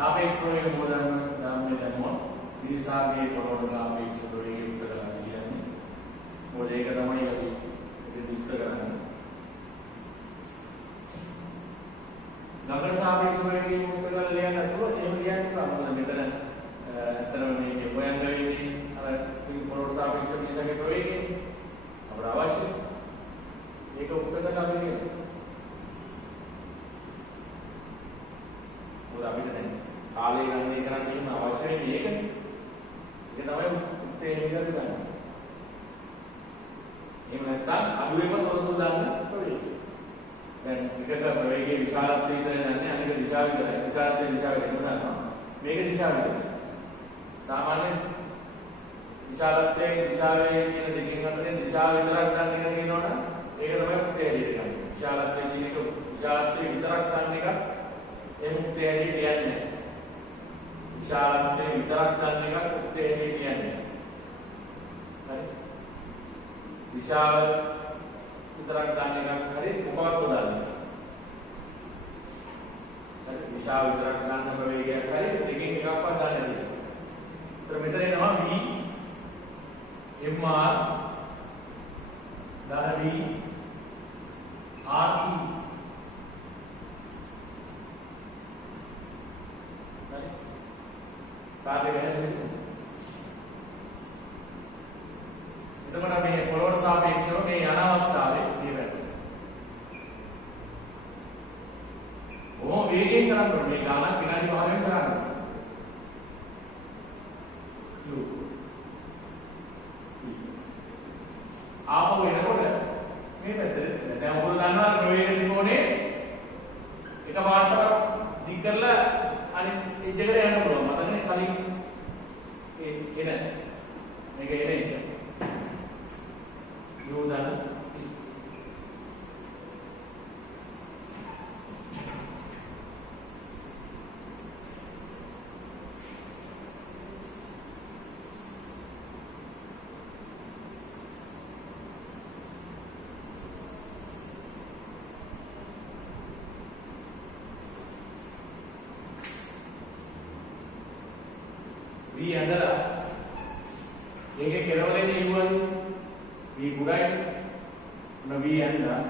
सापेक्ष प्रवेग मूलधन नाम में දැම්මොත් විනිසාගේ පොළොවට සාපේක්ෂ ප්‍රවේගය උත්තර ගන්න කියන්නේ. මොකද ඒක තමයි අපි ඉතින් උත්තර කරන්නේ. ගමන සාපේක්ෂ ප්‍රවේගය උත්තර කරලා ලියන්න නැතුව එහෙම ලියන්න බෑ. මොකද මෙතන ඇත්තටම මේකේ හොයන්න වෙන්නේ අර පොළොවට සාපේක්ෂ විනිසාගේ ප්‍රවේගය. අපට අවශ්‍යයි. ඒක උත්තර කරලා අපි ලියන්න. මොකද අපිට දැන් කාලය ගණනය කරන්න තියෙන අවශ්‍ය වෙන්නේ ඒකනේ. ඒක තමයි උත්තේ විදිහට ගන්න. එහෙම නැත්නම් අඩුවෙන්ම තොරතුරු දාන්න ප්‍රවේගය. දැන් එකක ප්‍රවේගයේ විශාලත්වය විතර යන්නේ අනික දිශාව විතරයි. විශාලත්වයේ දිශාව වෙනම ගන්නවා. මේක දිශාව විතරයි. සාමාන්‍යයෙන් විශාලත්වයේ දිශාවේ කියන දෙකෙන් අතරින් දිශාව විතරක් ගන්න එක කියනවනම් ඒක තමයි උත්තේ හැටියට ගන්න. විශාලත්වයේ කියන එක විශාලත්වයේ විතරක් ගන්න එක ඒ උත්තේ හැටියට කියන්නේ. විශාලත්වයේ විතරක් ගන්න එක උත්තේ හැටියට කියන්නේ. හරි? දිශාව විතරක් ගන්න එකක් හරි මොකක්ද උදාහරණයක්. හරි දිශාව විතරක් ගන්න ප්‍රවේගයක් හරි දෙකෙන් එකක්වත් ගන්න නැහැ. ඒතර මෙතන එනවා v mr දාන v r e හරි කාර්ය වැහැදුනේ. එතකොට මේ පොළොවට සාපේක්ෂව මේ යන අවස්ථාවේ මේ වැටෙනවා. ඕම වේගයෙන් කරන්න ඕනේ. මේ ගානක් විනාඩි 5කින් කරන්න. ආපහු එනකොට මේ පැත්තට දැන් ඔයගොල්ලෝ දන්නවා ප්‍රවේග ත්‍රිකෝණේ එකපාරට දිග කරලා අනිත් එජ් එකට යන්න පුළුවන්. මතකනේ කලින් එන මේක එන්නේ යෝදන V ඇඳලා ඒකේ කෙරවලෙන් ඉවුවනේ V පුරයි V ඇඳලා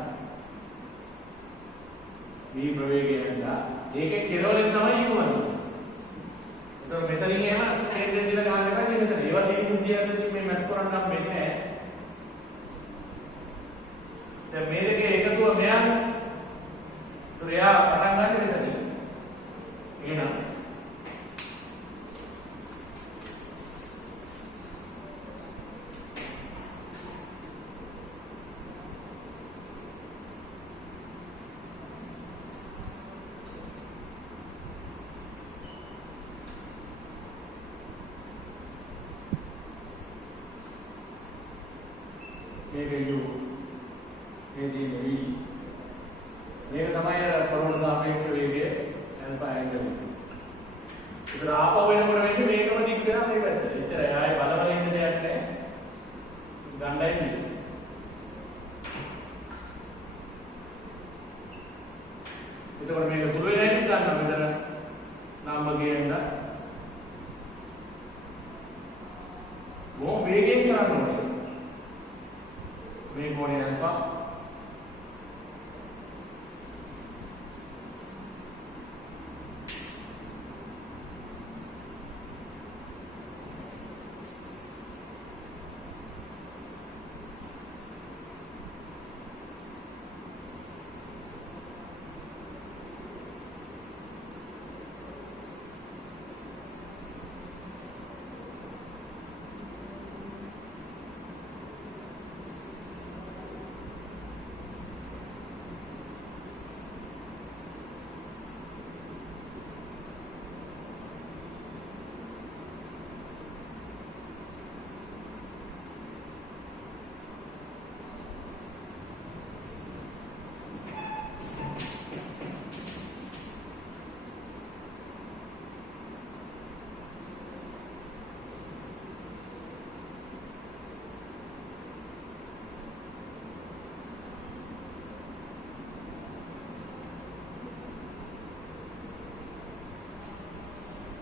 V ප්‍රවේගය ඇඳලා ඒකේ කෙරවලෙන් තමයි ඉවුවනේ. ඒතර මෙතනින් එහෙම කේන්ද්‍රය දිලා ගන්න එකයි මෙතන. ඒවා සිහි බුද්ධියෙන් මේ මැස් කරන්න නම් වෙන්නේ නැහැ. දැන් මේ දෙකේ එකතුව මෙයන්. ඒතර එයා පටන් ගන්න මෙතනින්. එහෙනම් මේක u මේදී v මේක තමයි අර පොළොවට සාපේක්ෂ වේගය alpha angle. ඒක ආපහු වෙනකොට වෙන්නේ මේකම දික් වෙනවා මේ පැත්තට. එච්චරයි. ආයේ බලවල ඉන්න දෙයක් නැහැ. ගණ්ඩායි නේ. එතකොට මේක සුළු වෙලා ඉන්න ගන්නවා මෙතන නම් ගේන්න. මොකද වේගයෙන් කරන්න ඕනේ. මේ කොණේ alpha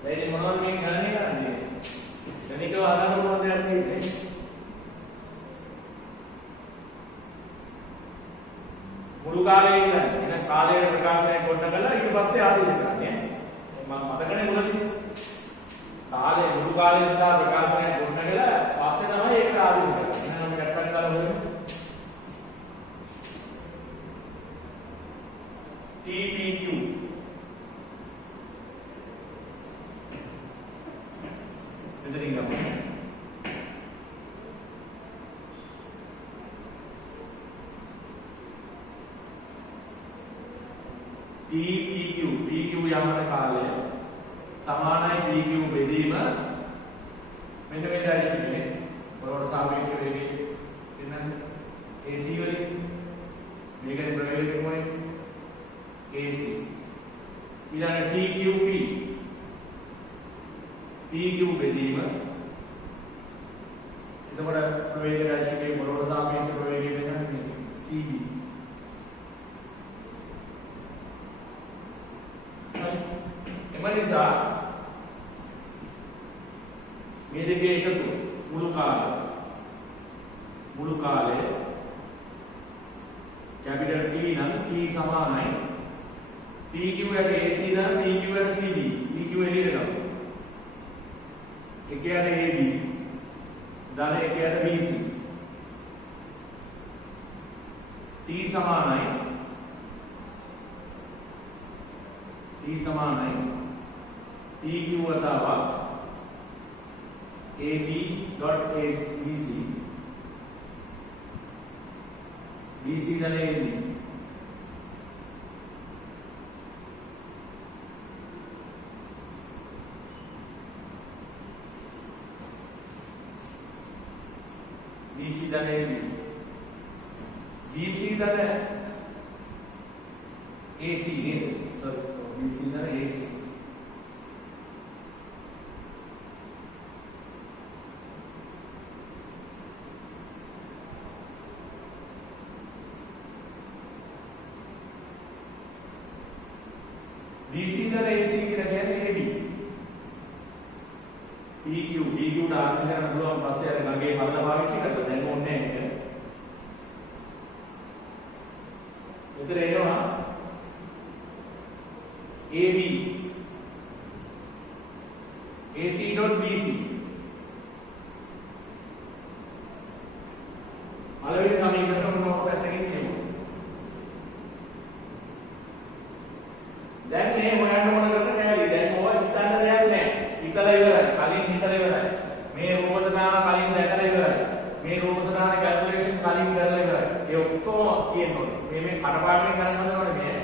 දැන් මොනවද මේ ගණනය කරන්නේ? ශනිකව හදන්න මොනවද තියෙන්නේ? මුළු කාලේ ඉඳන් එන කාලයට ප්‍රකාශනය කරන කළා ඊට පස්සේ ආදේශ කරන්නේ. මම මතකනේ මුලදී. කාලේ මුළු කාලේ ඉඳලා ප්‍රකාශනය කරන කළා පස්සේ තමයි ඒකට ආදේශ කරන්නේ. එහෙනම් අපි කට්ටක් දාලා බලමු. TPQ මෙතනින් ගමු. TPQ PQ යමන කාලය සමානයි PQ බෙදීම මෙන්න මේ දැක්කේ පොරොට සාපේක්ෂ වේගය එන්න AC වලින් මේකේ ප්‍රවේගය කොහොමද AC ඊළඟ TQP PQ බෙදීම එතකොට ප්‍රවේගය දැක්කේ පොරොට සාපේක්ෂ ප්‍රවේගය වෙන CB එමනිසා මේ දෙකේ එකතු මුළු කාලය කැපිටල් T නම් T සමානයි PQ යට AC නම් PQ යට CD PQ එළියට ගමු එකයට AB ධන එකයට BC T සමානයි PQ වතාවක් AB.BC BC ධනය එන්නේ BC ධනය එන්නේ BC ධන AC නේද sorry BC ධන AC BC ධන AC කියලා කියන්නේ AB PQ ට ආන්සර් කරන්න පුළුවන් පස්සේ අර ගඟේ බලන පාවිච්චි කරලා දැන් ඕනේ නැහැ ඒක. උතර එනවා AB AC.BC පළවෙනි සමීකරණ මොනවද පැත්තකින් කියමු. දැන් මේ හොයන්න ඕන කරන කැලේ දැන් ඕවා හිතන්න දෙයක් නැහැ. හිතලා ඉවරයි. කලින් හිතලා ඉවරයි. මේ රූපසනාන කලින් දැකලා ඉවරයි. මේ රූපසනාන කැල්කියුලේෂන් කලින් කරලා ඉවරයි. ඒ ඔක්කොම කියනකොට මේ කටපාඩම් ගන්න හදනවනේ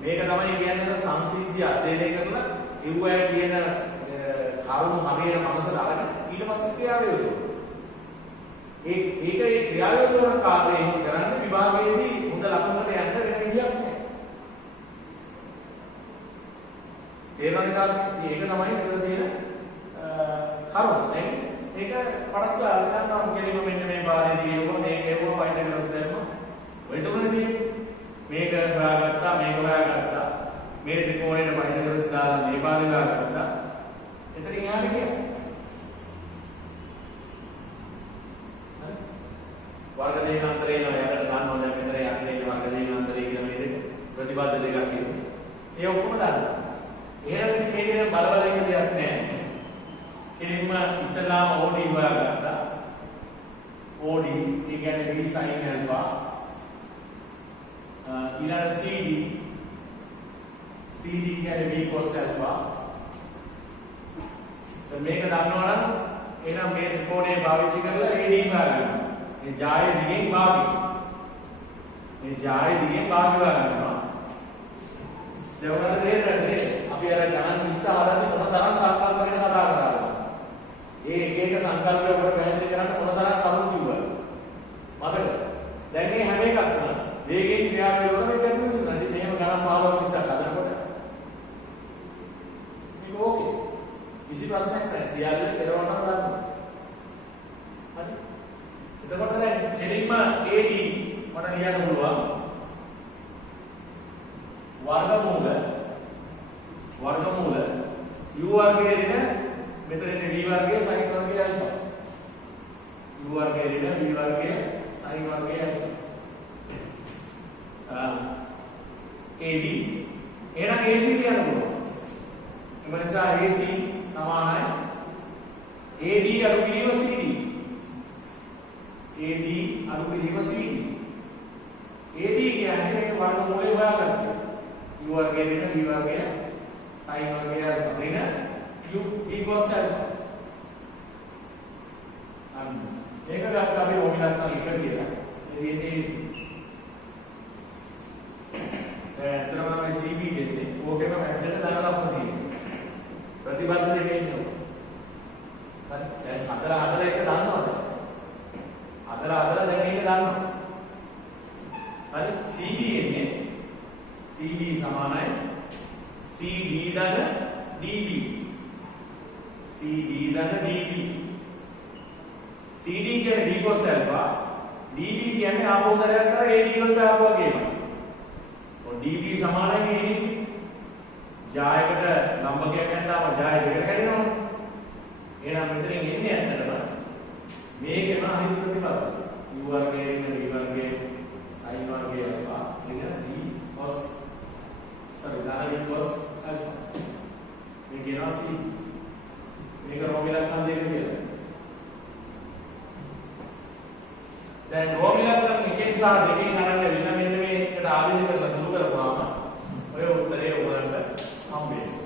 මේක තමයි කියන්නේ සංසිද්ධිය අධ්‍යයනය කරලා ඉවුවය කියන කරුණු හරියට මනසට අරගෙන ඊට පස්සේ ක්‍රියාව යොදවනවා. ඒකේ ක්‍රියාව යොදවන කාර්යයෙන් කරන්නේ විභාගයේදී හොඳ ලකුණකට යන්න වෙන විදියක් නෑ. තේරෙනවද? ඒක තමයි මෙතන තියෙන කරුණ. දැන් ඒක පඩස් ගාලා නම් කෙලිම මෙන්න මේ පාරේදී ගියොත් මේක එවුව පයින්ටර්ස් දැම්මා. ඔය තුනනේ මේක හොයාගත්තා මේක හොයාගත්තා මේ ත්‍රිකෝණයට පයින්ටර්ස් දාලා මේ පාරේ දාගත්තා. එතනින් එහාට ගියා. වර්ග දෙක අතරේ යනවා යකට දානවා දැන් මෙතන යන්නේ වර්ග දෙක අතරේ කියන මේ දෙක ප්‍රතිබද්ධ දෙකක් තියෙනවා. ඒ ඔක්කොම දානවා. එහෙනම් මේකේ බලවල එක දෙයක් නැහැ. එනින්ම ඉස්ලාම OD හොයාගත්තා. OD ඒ කියන්නේ B sin alpha. ඊළඟ CD කියන්නේ B cos alpha. දැන් මේක දන්නවනම් එහෙනම් මේ ත්‍රිකෝණය පාවිච්චි කරලා AD හොයාගන්න. මේ ජාය දිගෙන් භාගය. මේ ජාය දිගෙන් භාගය හොයාගන්නවා. දැන් ඔයාලට තේරෙන්නේ අපි අර ගණන් 20 හදාන්නේ මොන තරම් සංකල්ප ගැන කතා කරාද? ඒ එක එක සංකල්පය ඔබට පැහැදිලි කරන්න මොන තරම් කරුණු කිව්වද? මතකද? දැන් මේ හැම එකක්ම වේගයෙන් ක්‍රියාව වෙනකොට මේක ඇතුළේ ඉන්නවා. ඉතින් මෙහෙම ගණන් 15ක් 20ක් හදනකොට මේක ඕකේ. කිසි ප්‍රශ්නයක් නැහැ. සියල්ල කෙරවන්න ගන්න. හරි. එතකොට දැන් දෙලින්ම AD මට ලියන්න පුළුවන් වර්ගමූල u වර්ගය ඍණ මෙතන ඉන්නේ v වර්ගය sin වර්ගය alpha. u වර්ගය ඍණ v වර්ගය sin වර්ගය alpha. AD එහෙනම් AC කියන්න පුළුවන්. ඒ නිසා AC සමානයි AD අඩු කිරීම CD. AD අඩු කිරීම CD. AD කියන්නේ මේ වර්ගමූලය හොයාගන්න. u වර්ගය ඍණ v වර්ගය sin වර්ගය alpha ඍණ u v cos alpha. මේක ගත්ත අපි ඕමිලක්න එක කියලා. මේ AC. ඇත්තටම මේ CB දෙන්නේ ඕකේම මැද්දට දාලා තියෙනවා. ප්‍රතිබද්ධ දෙකේ ඉන්නවා. හරි. දැන් අතර එක දන්නවද? අතර දැන් මේක දන්නවා. හරි. CB එන්නේ CB සමානයි CD ධන DB. CD ධන DB. CD කියන්නේ d cos alpha. DB කියන්නේ ආපෝසරයක් කර AD වලට ආපුවා කියනවා. dB සමානයි AD. ජායකට ලම්බකයක් නැත්නම් ජාය දෙකට කැඩෙනවනේ. එහෙනම් මෙතනින් එන්නේ ඇත්තටම මේකේම අහිමි ප්‍රතිපද. u වර්ගයේ ඉන්න v වර්ගයේ sin වර්ගයේ alpha ඍණ d cos ධන v cos alpha. මේ කියනවා c. මේක රෝමිලක්කම් දෙක කියලා. දැන් රෝමිලක්කම් එකෙන් සහ දෙකෙන් අරන් වෙන මෙන්න මේකට ආවේශ කරලා සුළු කරපුවාම ඔය උත්තරේ ඔයගලන්ට හම්බෙන්නේ.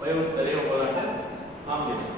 ඔය උත්තරේ ඔයගලන්ට හම්බෙන්නේ.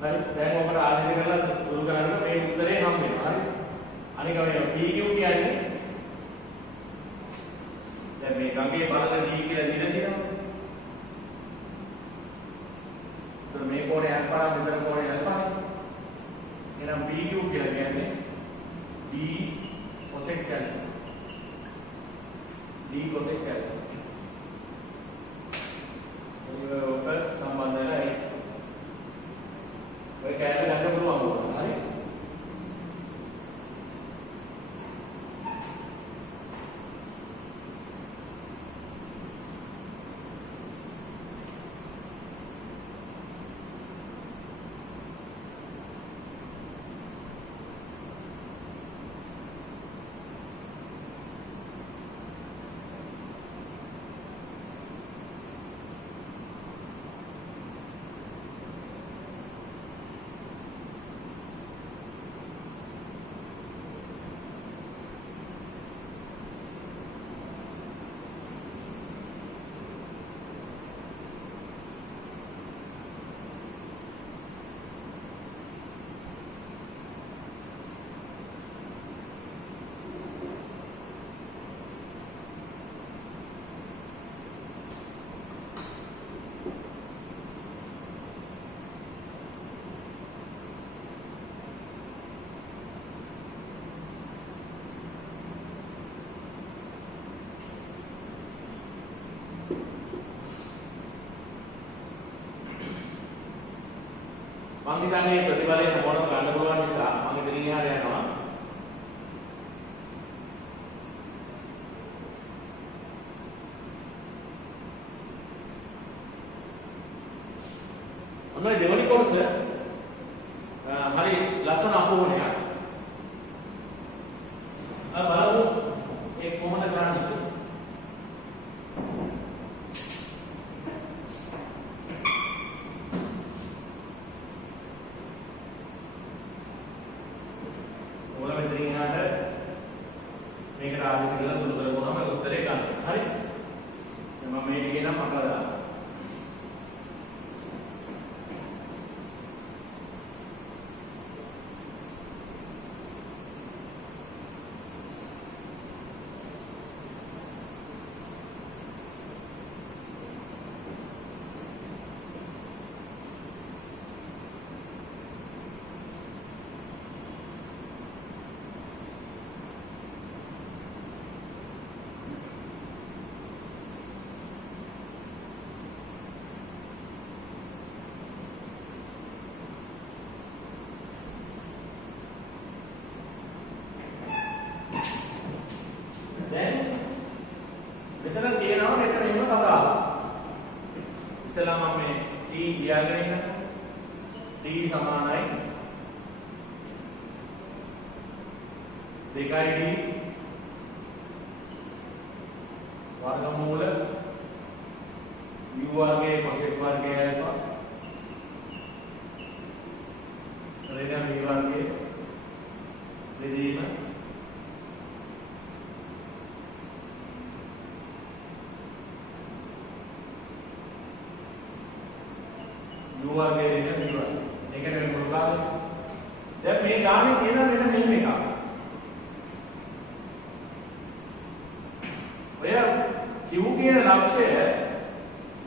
හරි දැන් ඔබට ආදේශ කරලා සුළු කරන්න මේ උත්තරේ හම් වෙනවා. හරි. අනික මේ PQ කියන්නේ දැන් මේ ගඟේ බලන D කියලා දින තියෙනවා. તો මේ කෝණය alpha මෙතන කෝණය alpha. එහෙනම් PQ කියලා කියන්නේ D cosec alpha. D cosec alpha. ඔක සම්බන්ධයි. ඔය කැලේ ගන්න පුළුවන් මොකද? හරි. මම හිතන්නේ ප්‍රතිඵලය හැමෝටම ගන්න පුළුවන් නිසා මම ඉතින් එහාට යනවා. ඔන්න දෙවනි කොටස හරි ලස්සන අපෝහණයක්. अब බලමු ඒ කොහොමද කරන්නේ. ඕලා මෙතනින් එහාට මේකට ආදිසි කරලා සුළු කරපුවාම උත්තරේ ගන්න. හරි. දැන් මම මේ ටිකේ නම් අකලා දානවා. මෙතන තියෙනවා මෙතන එහෙම කතාව. ඉස්සෙල්ලා මම මේ t ලියාගෙන ඉන්නකො. t සමානයි 2d වර්ගමූල u වර්ගයේ cosec වර්ගයේ alpha ऋण v වර්ගයේ බෙදීම u වර්ගයේ ඍණ v වර්ගය. ඒකට වෙන මොකක්ද? දැන් මේ ගානේ තියෙන වෙන මෙහෙම එකක්. ඔය q කියන ලක්ෂය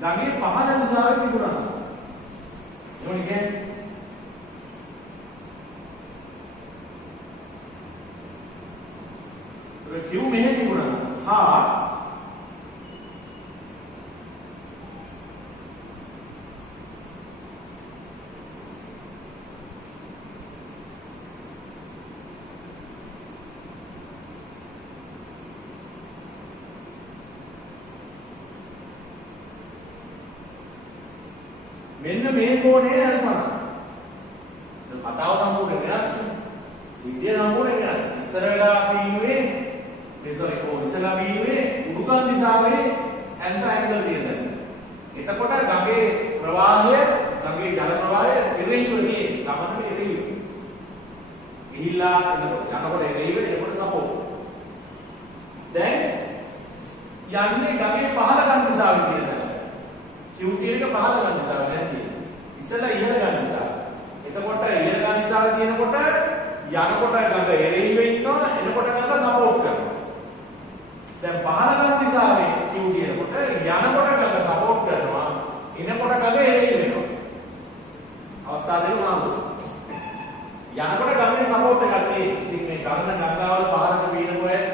ගඟේ පහළ දිශාවට තිබුණා. එතකොට q මෙහෙ තිබුණා. හා මෙන්න මේ කෝණය ඇල්ෆා. කතාව සම්පූර්ණ වෙනස්. සිද්ධිය සම්පූර්ණ වෙනස්. ඉස්සරලා අපි ඉන්නේ ඉස්සරලා අපි ඉන්නේ උඩුකම් දිශාවේ ඇල්ෆා ඇන්ගල් තියෙනවා. එතකොට ගඟේ ප්‍රවාහය, ගඟේ ජල ප්‍රවාහය එරෙහිව තියෙන්නේ. ගමනට එරෙහිව. ගිහිල්ලා යනකොට එරෙහිව එනකොට සපෝට්. දැන් යන්නේ ගඟේ පහළකම් දිශාවේ තියෙනවා. q කියන එක පහළකම් දිශාව නැති. ඉස්සෙල්ලා ඉහළකම් දිශාව. එතකොට ඉහළකම් දිශාවේ තියෙනකොට යනකොට ගඟ එරෙහිව ඉන්නවා, එනකොට ගඟ සපෝට් කරනවා. දැන් පහළකම් දිශාවේ q කියනකොට යනකොට ගඟ සපෝට් කරනවා, එනකොට ගඟ එරෙහිව වෙනවා. අවස්ථා දෙක සාමුද. යනකොට ගඟේ සපෝට් එකක් තියෙන්නේ. ඉතින් මේ ගන්න ගංගාවල පහළට බීනකොට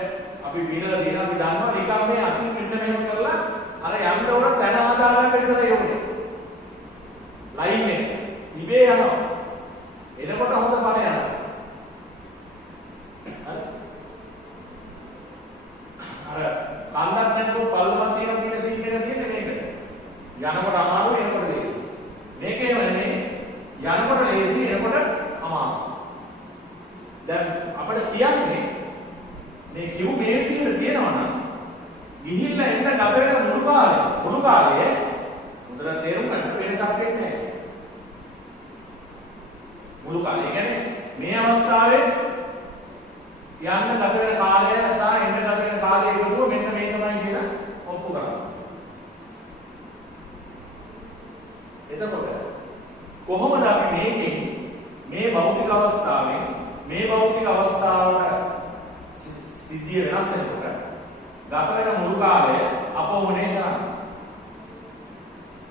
අපි බීනලා දින අපි දන්නවා නිකන් මේ අතින් මෙන්න මෙහෙම කරලා අර යන්න උන තැන ආදාගන්න විතරයි යන්නේ. ලයින් එක ඉබේ යනවා. එනකොට හොඳ පණ යනවා. හරි. අර කන්දක් නැතුව පල්ලමක් තියෙනවා කියන සීන් එක තියෙන්නේ මේකට. යනකොට අමාරු එනකොට ලේසි. මේක එහෙම නෙමෙයි. යනකොට ලේසි එනකොට අමාරු. දැන් අපිට කියන්නේ මේ Q මේ විදිහට තියෙනවා නම් ගිහිල්ලා එන්න ගත වෙන මුළු කාලේ හොඳට තේරුම් ගන්න වෙනසක් වෙන්නේ නැහැ. මුළු කාලේ කියන්නේ මේ අවස්ථාවේ යන්න ගත වෙන කාලය සහ එන්න ගත වෙන කාලය එකතුව මෙන්න මේ තමයි කියලා ඔප්පු කරනවා. එතකොට කොහොමද අපි මේ භෞතික අවස්ථාවෙන් මේ භෞතික අවස්ථාවට සිද්ධිය වෙනස් වෙනකොට ගත වෙන මුළු කාලය අපෝමනේ කරන්නේ.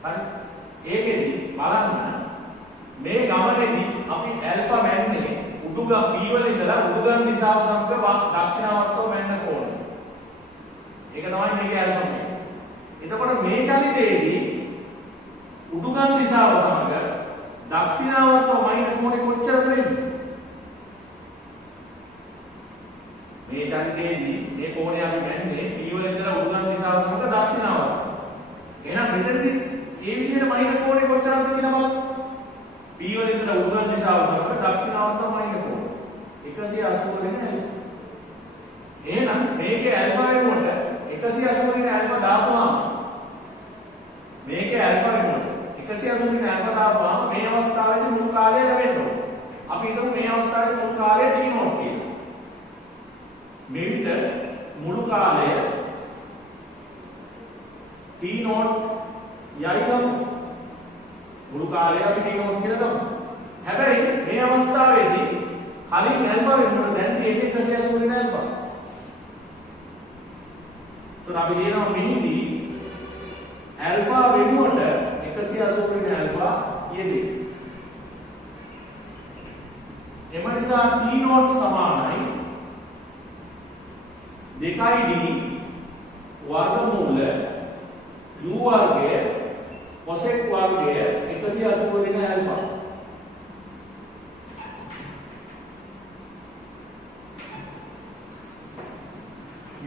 හරි. ඒකෙදි බලන්න මේ ගමනේදී අපි ඇල්ෆා මැන්නේ උඩුගම් B වල ඉඳලා උඩුගම් දිශාව සමග දක්ෂිණාවර්තව මැන්න ඕනේ. ඒක තමයි මේකේ ඇල්ෆා මැන්නේ. එතකොට මේ චලිතයේදී උඩුගම් දිශාව සමග දක්ෂිණාවර්තව මයින් කොනේ කොච්චරද වෙන්නේ? මේ චලිතයේදී මේ කෝණය අපි මැන්නේ P වල ඉඳලා උඩුගම් දිශාව සමග දක්ෂිණාවර්තව. එහෙනම් මෙතනදී මේ විදිහට මයින් කෝණය කොච්චරද කියලා බලන්න. P වල ඉඳලා උඩුගම් දිශාව සමග දක්ෂිණාවර්තව මයින් කෝණය 180 වෙන ඇල්ෆා. එහෙනම් මේකේ ඇල්ෆා වෙනුවට 180 දින ඇල්ෆා දාපුවාම මේකේ ඇල්ෆා වෙනුවට 180 දින ඇල්ෆා දාපුවාම මේ අවස්ථාවේදී මුල් කාලය ලැබෙන්න ඕනේ. අපි හිතමු මේ අවස්ථාවේදී මුල් කාලය t නෝට් කියලා. මෙවිට මුළු කාලය t නෝට් යයිනම් මුළු කාලය අපි t නෝට් කියලා ගමු. හැබැයි මේ අවස්ථාවේදී කලින් ඇල්ෆා වෙනුවට දැන් තියෙන්නේ 180 දින ඇල්ෆා. तो අපි කියනවා මෙහිදී ඇල්ෆා වෙනුවට 180 වෙන ඇල්ෆා යෙදේ. එම නිසා t නෝට් සමානයි 2d වර්ගමූල u වර්ගය cosec වර්ගය 180 වෙන ඇල්ෆා.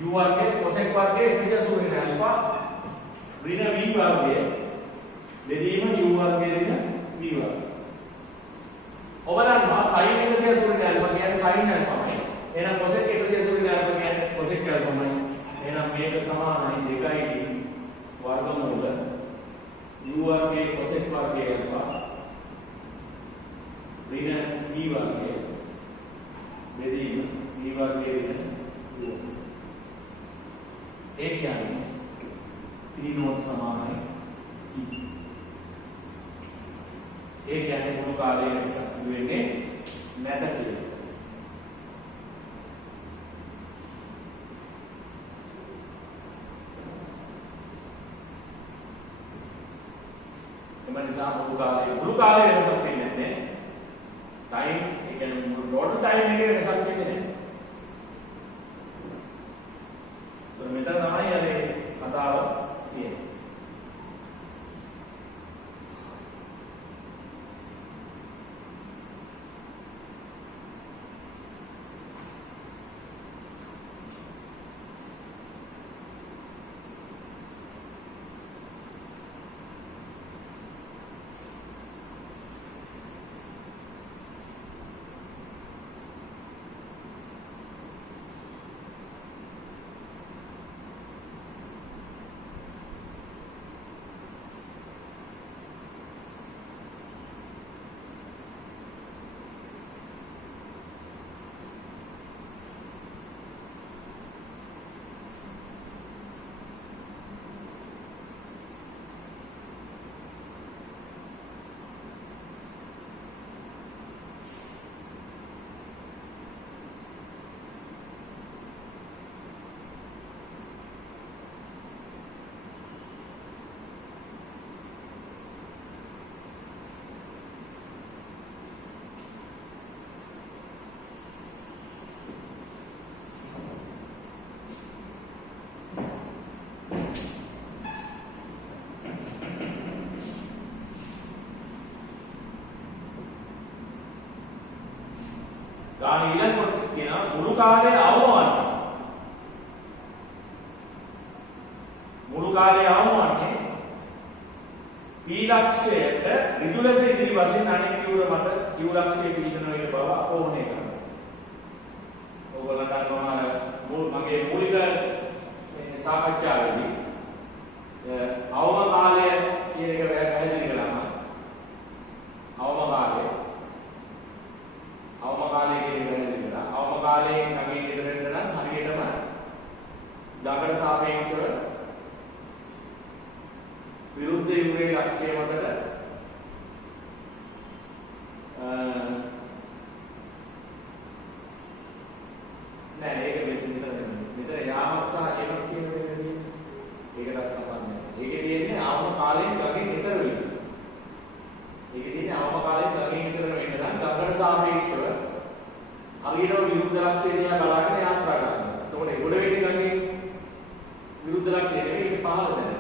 u वर्ग cosec वर्ग 180 වෙන ඇල්ෆා ඍණ v වර්ගය දෙදීම u වර්ගය ඍණ v වර්ගය. ඔබ දන්නවා sin 180 වෙන ඇල්ෆා කියන්නේ sin ඇල්ෆාමයි. එහෙනම් cosec 180 වෙන ඇල්ෆා කියන්නේ cosec ඇල්ෆාමයි. එහෙනම් මේක සමානයි 2d වර්ගමූල u වර්ගයේ cosec වර්ගයේ ඇල්ෆා ඍණ v වර්ගය දෙදීම v වර්ගය ඍණ u. ඒ කියන්නේ t නෝට් සමානයි t. ඒ කියන්නේ මුළු කාලයේ වෙනසක් සිදු වෙන්නේ නැත කියලා. එම නිසා මුළු කාලයේ වෙනසක් වෙන්නේ නැහැ. ටයිම් ඒ කියන්නේ මුළු ටෝටල් ටයිම් එකේ වෙනසක් වෙන්නේ නැහැ. මෙතන තමයි අර කතාව තියෙන්නේ. ගාන ඊළඟට කියන මුළු කාලය අවමවන්නේ. මුළු කාලය අවමවන්නේ p ලක්ෂයට ඍජු ලෙස ඉදිරි වශයෙන් අනෙක් කිවුර මත q ලක්ෂයේ පිළිගන වෙන බව ඕනේ කරනවා. ඔයගොල්ලෝ දන්නවා මගේ මූලික සාකච්ඡාවේදී අවම කාලය කියන එක පැහැදිලි කළා. අවම කාලය අවම කාලයෙන් කමින් ඉදිරියට නම් හරියටම ළඟට සාපේක්ෂව විරුද්ධ යුරේ ලක්ෂ්‍ය මතට නෑ ඒක මෙතන යාමක් සහ එමක් කියන දෙන්නේ ඒකට සම්බන්ධයි. ඒකේ තියෙන්නේ අවම කාලයෙන් ළඟින් ඉතර වෙන්න. ඒකේ තියෙන්නේ අවම කාලයෙන් ළඟින් ඉතර වෙන්න නම් ළඟට සාපේක්ෂව හරියට විරුද්ධ ලක්ෂ්‍ය දිහා බලාගෙන යාත්‍රා කරනවා. එතකොට ඒ ගොඩ වෙන්නේ ළඟින් විරුද්ධ ලක්ෂ්‍ය නෙවෙයි ඒක පහළ දැන.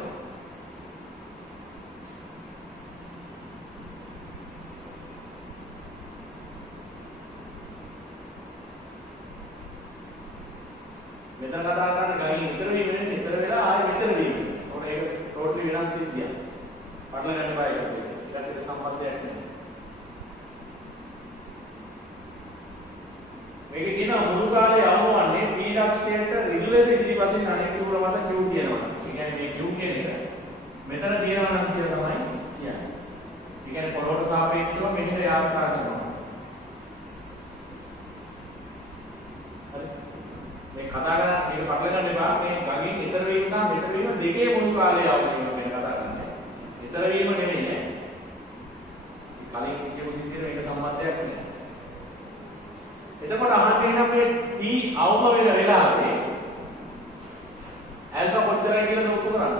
මෙතන කතා කරන්නේ ගයින් විතර වීම නෙවෙයි විතර වෙලා ආයෙ විතර වීම. එතකොට ඒක ටෝටලි වෙනස් සිද්ධියක්. පටල ගන්න බෑ ඒකට. ඒකට සම්බන්ධයක් නැහැ. මේකේ තියෙන මුළු කාලේ අවමවන්නේ p ලක්ෂයට වශයෙන් අනෙක් q වල මත q තියෙනවා. ඒ කියන්නේ මේ q කියන එක මෙතන තියෙනවා නම් කියලා තමයි කියන්නේ. ඒ කියන්නේ පොළොවට සාපේක්ෂව මෙහෙට යාත්‍රා කරනවා. හරි. මේ කතා කරන මේක පටල ගන්න එපා. මේ ගඟෙන් ඈතර වීම සහ මෙතර වීම දෙකේ මුළු කාලය යවගෙන මේ කතා කරන්නේ. ඈතර වීම නෙමෙයි නේ. කලින් කියපු සිද්ධියට මේක සම්බන්ධයක් නෑ. එතකොට අහන්නේ නම් මේ t අවම වෙන වෙලාවේ ඇල්ෆා කොච්චරයි කියලා ඔප්පු කරන්න.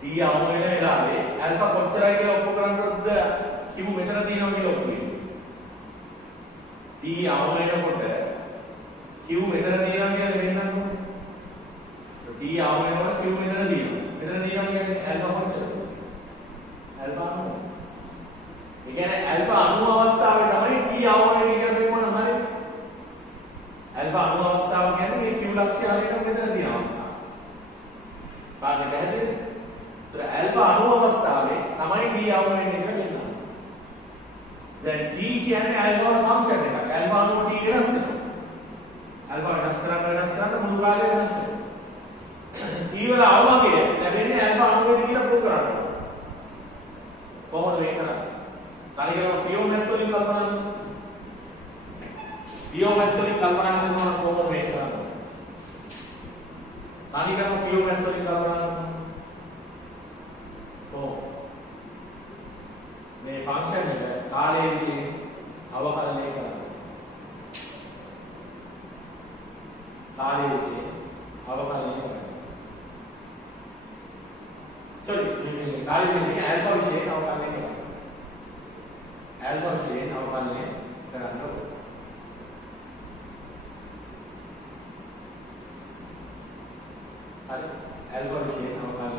t අවම වෙන වෙලාවේ ඇල්ෆා කොච්චරයි කියලා ඔප්පු කරනකොටද q මෙතන තියෙනවා කියලා ඔප්පු වෙන්නේ. t අවම වෙනකොට q මෙතන තියෙනවා කියන්නේ වෙන්නන්නකො. t අවම වෙනකොට q මෙතන තියෙනවා. මෙතන තියෙනවා කියන්නේ ඇල්ෆා කොච්චරද? ඇල්ෆා 90. ඒ කියන්නේ ඇල්ෆා 90 අවස්ථාවේ තමයි t අවම වෙන්නේ කියලා පෙන්නන හරිය. ඇල්ෆා 90 අවස්ථාව කියන්නේ මේ q ලක්ෂ්‍ය ආලේඛන මෙතන තියෙන අවස්ථාව. පාඩේ පැහැදිලිද? ඒතර ඇල්ෆා 90 අවස්ථාවේ තමයි t අවම වෙන්නේ කියලා කියනවා. දැන් t කියන්නේ ඇල්ෆා වල ෆන්ක්ෂන් එකක්. ඇල්ෆා 90 t වෙනස් වෙනවා. ඇල්ෆා වෙනස් කරන්න මුළු කාලය වෙනස් වෙනවා. t වල අවමගය ලැබෙන්නේ ඇල්ෆා 90 ද කියලා ප්‍රූව් කරන්න. කොහොමද මේක කරන්නේ? තනිකරම පියෝ මැත් වලින් කල්පනා කරනවා. පියෝ මැත් වලින් කල්පනා කරනවා කොහොමද මේක කරන්නේ? තනිකරම පියෝ මැත් වලින් කල්පනා කරනවා. මේ ෆන්ක්ෂන් එක කාලයේ විසින් අවකලනය කරනවා. කාලයේ විසින් අවකලනය කරනවා. මේ කාලයේ විසින් ඇල්ෆා විසින් අවකලනය කරනවා. ඇල්ෆා විසින් අවකලනය කරනවා. හරි ඇල්ෆා විසින් අවකලනය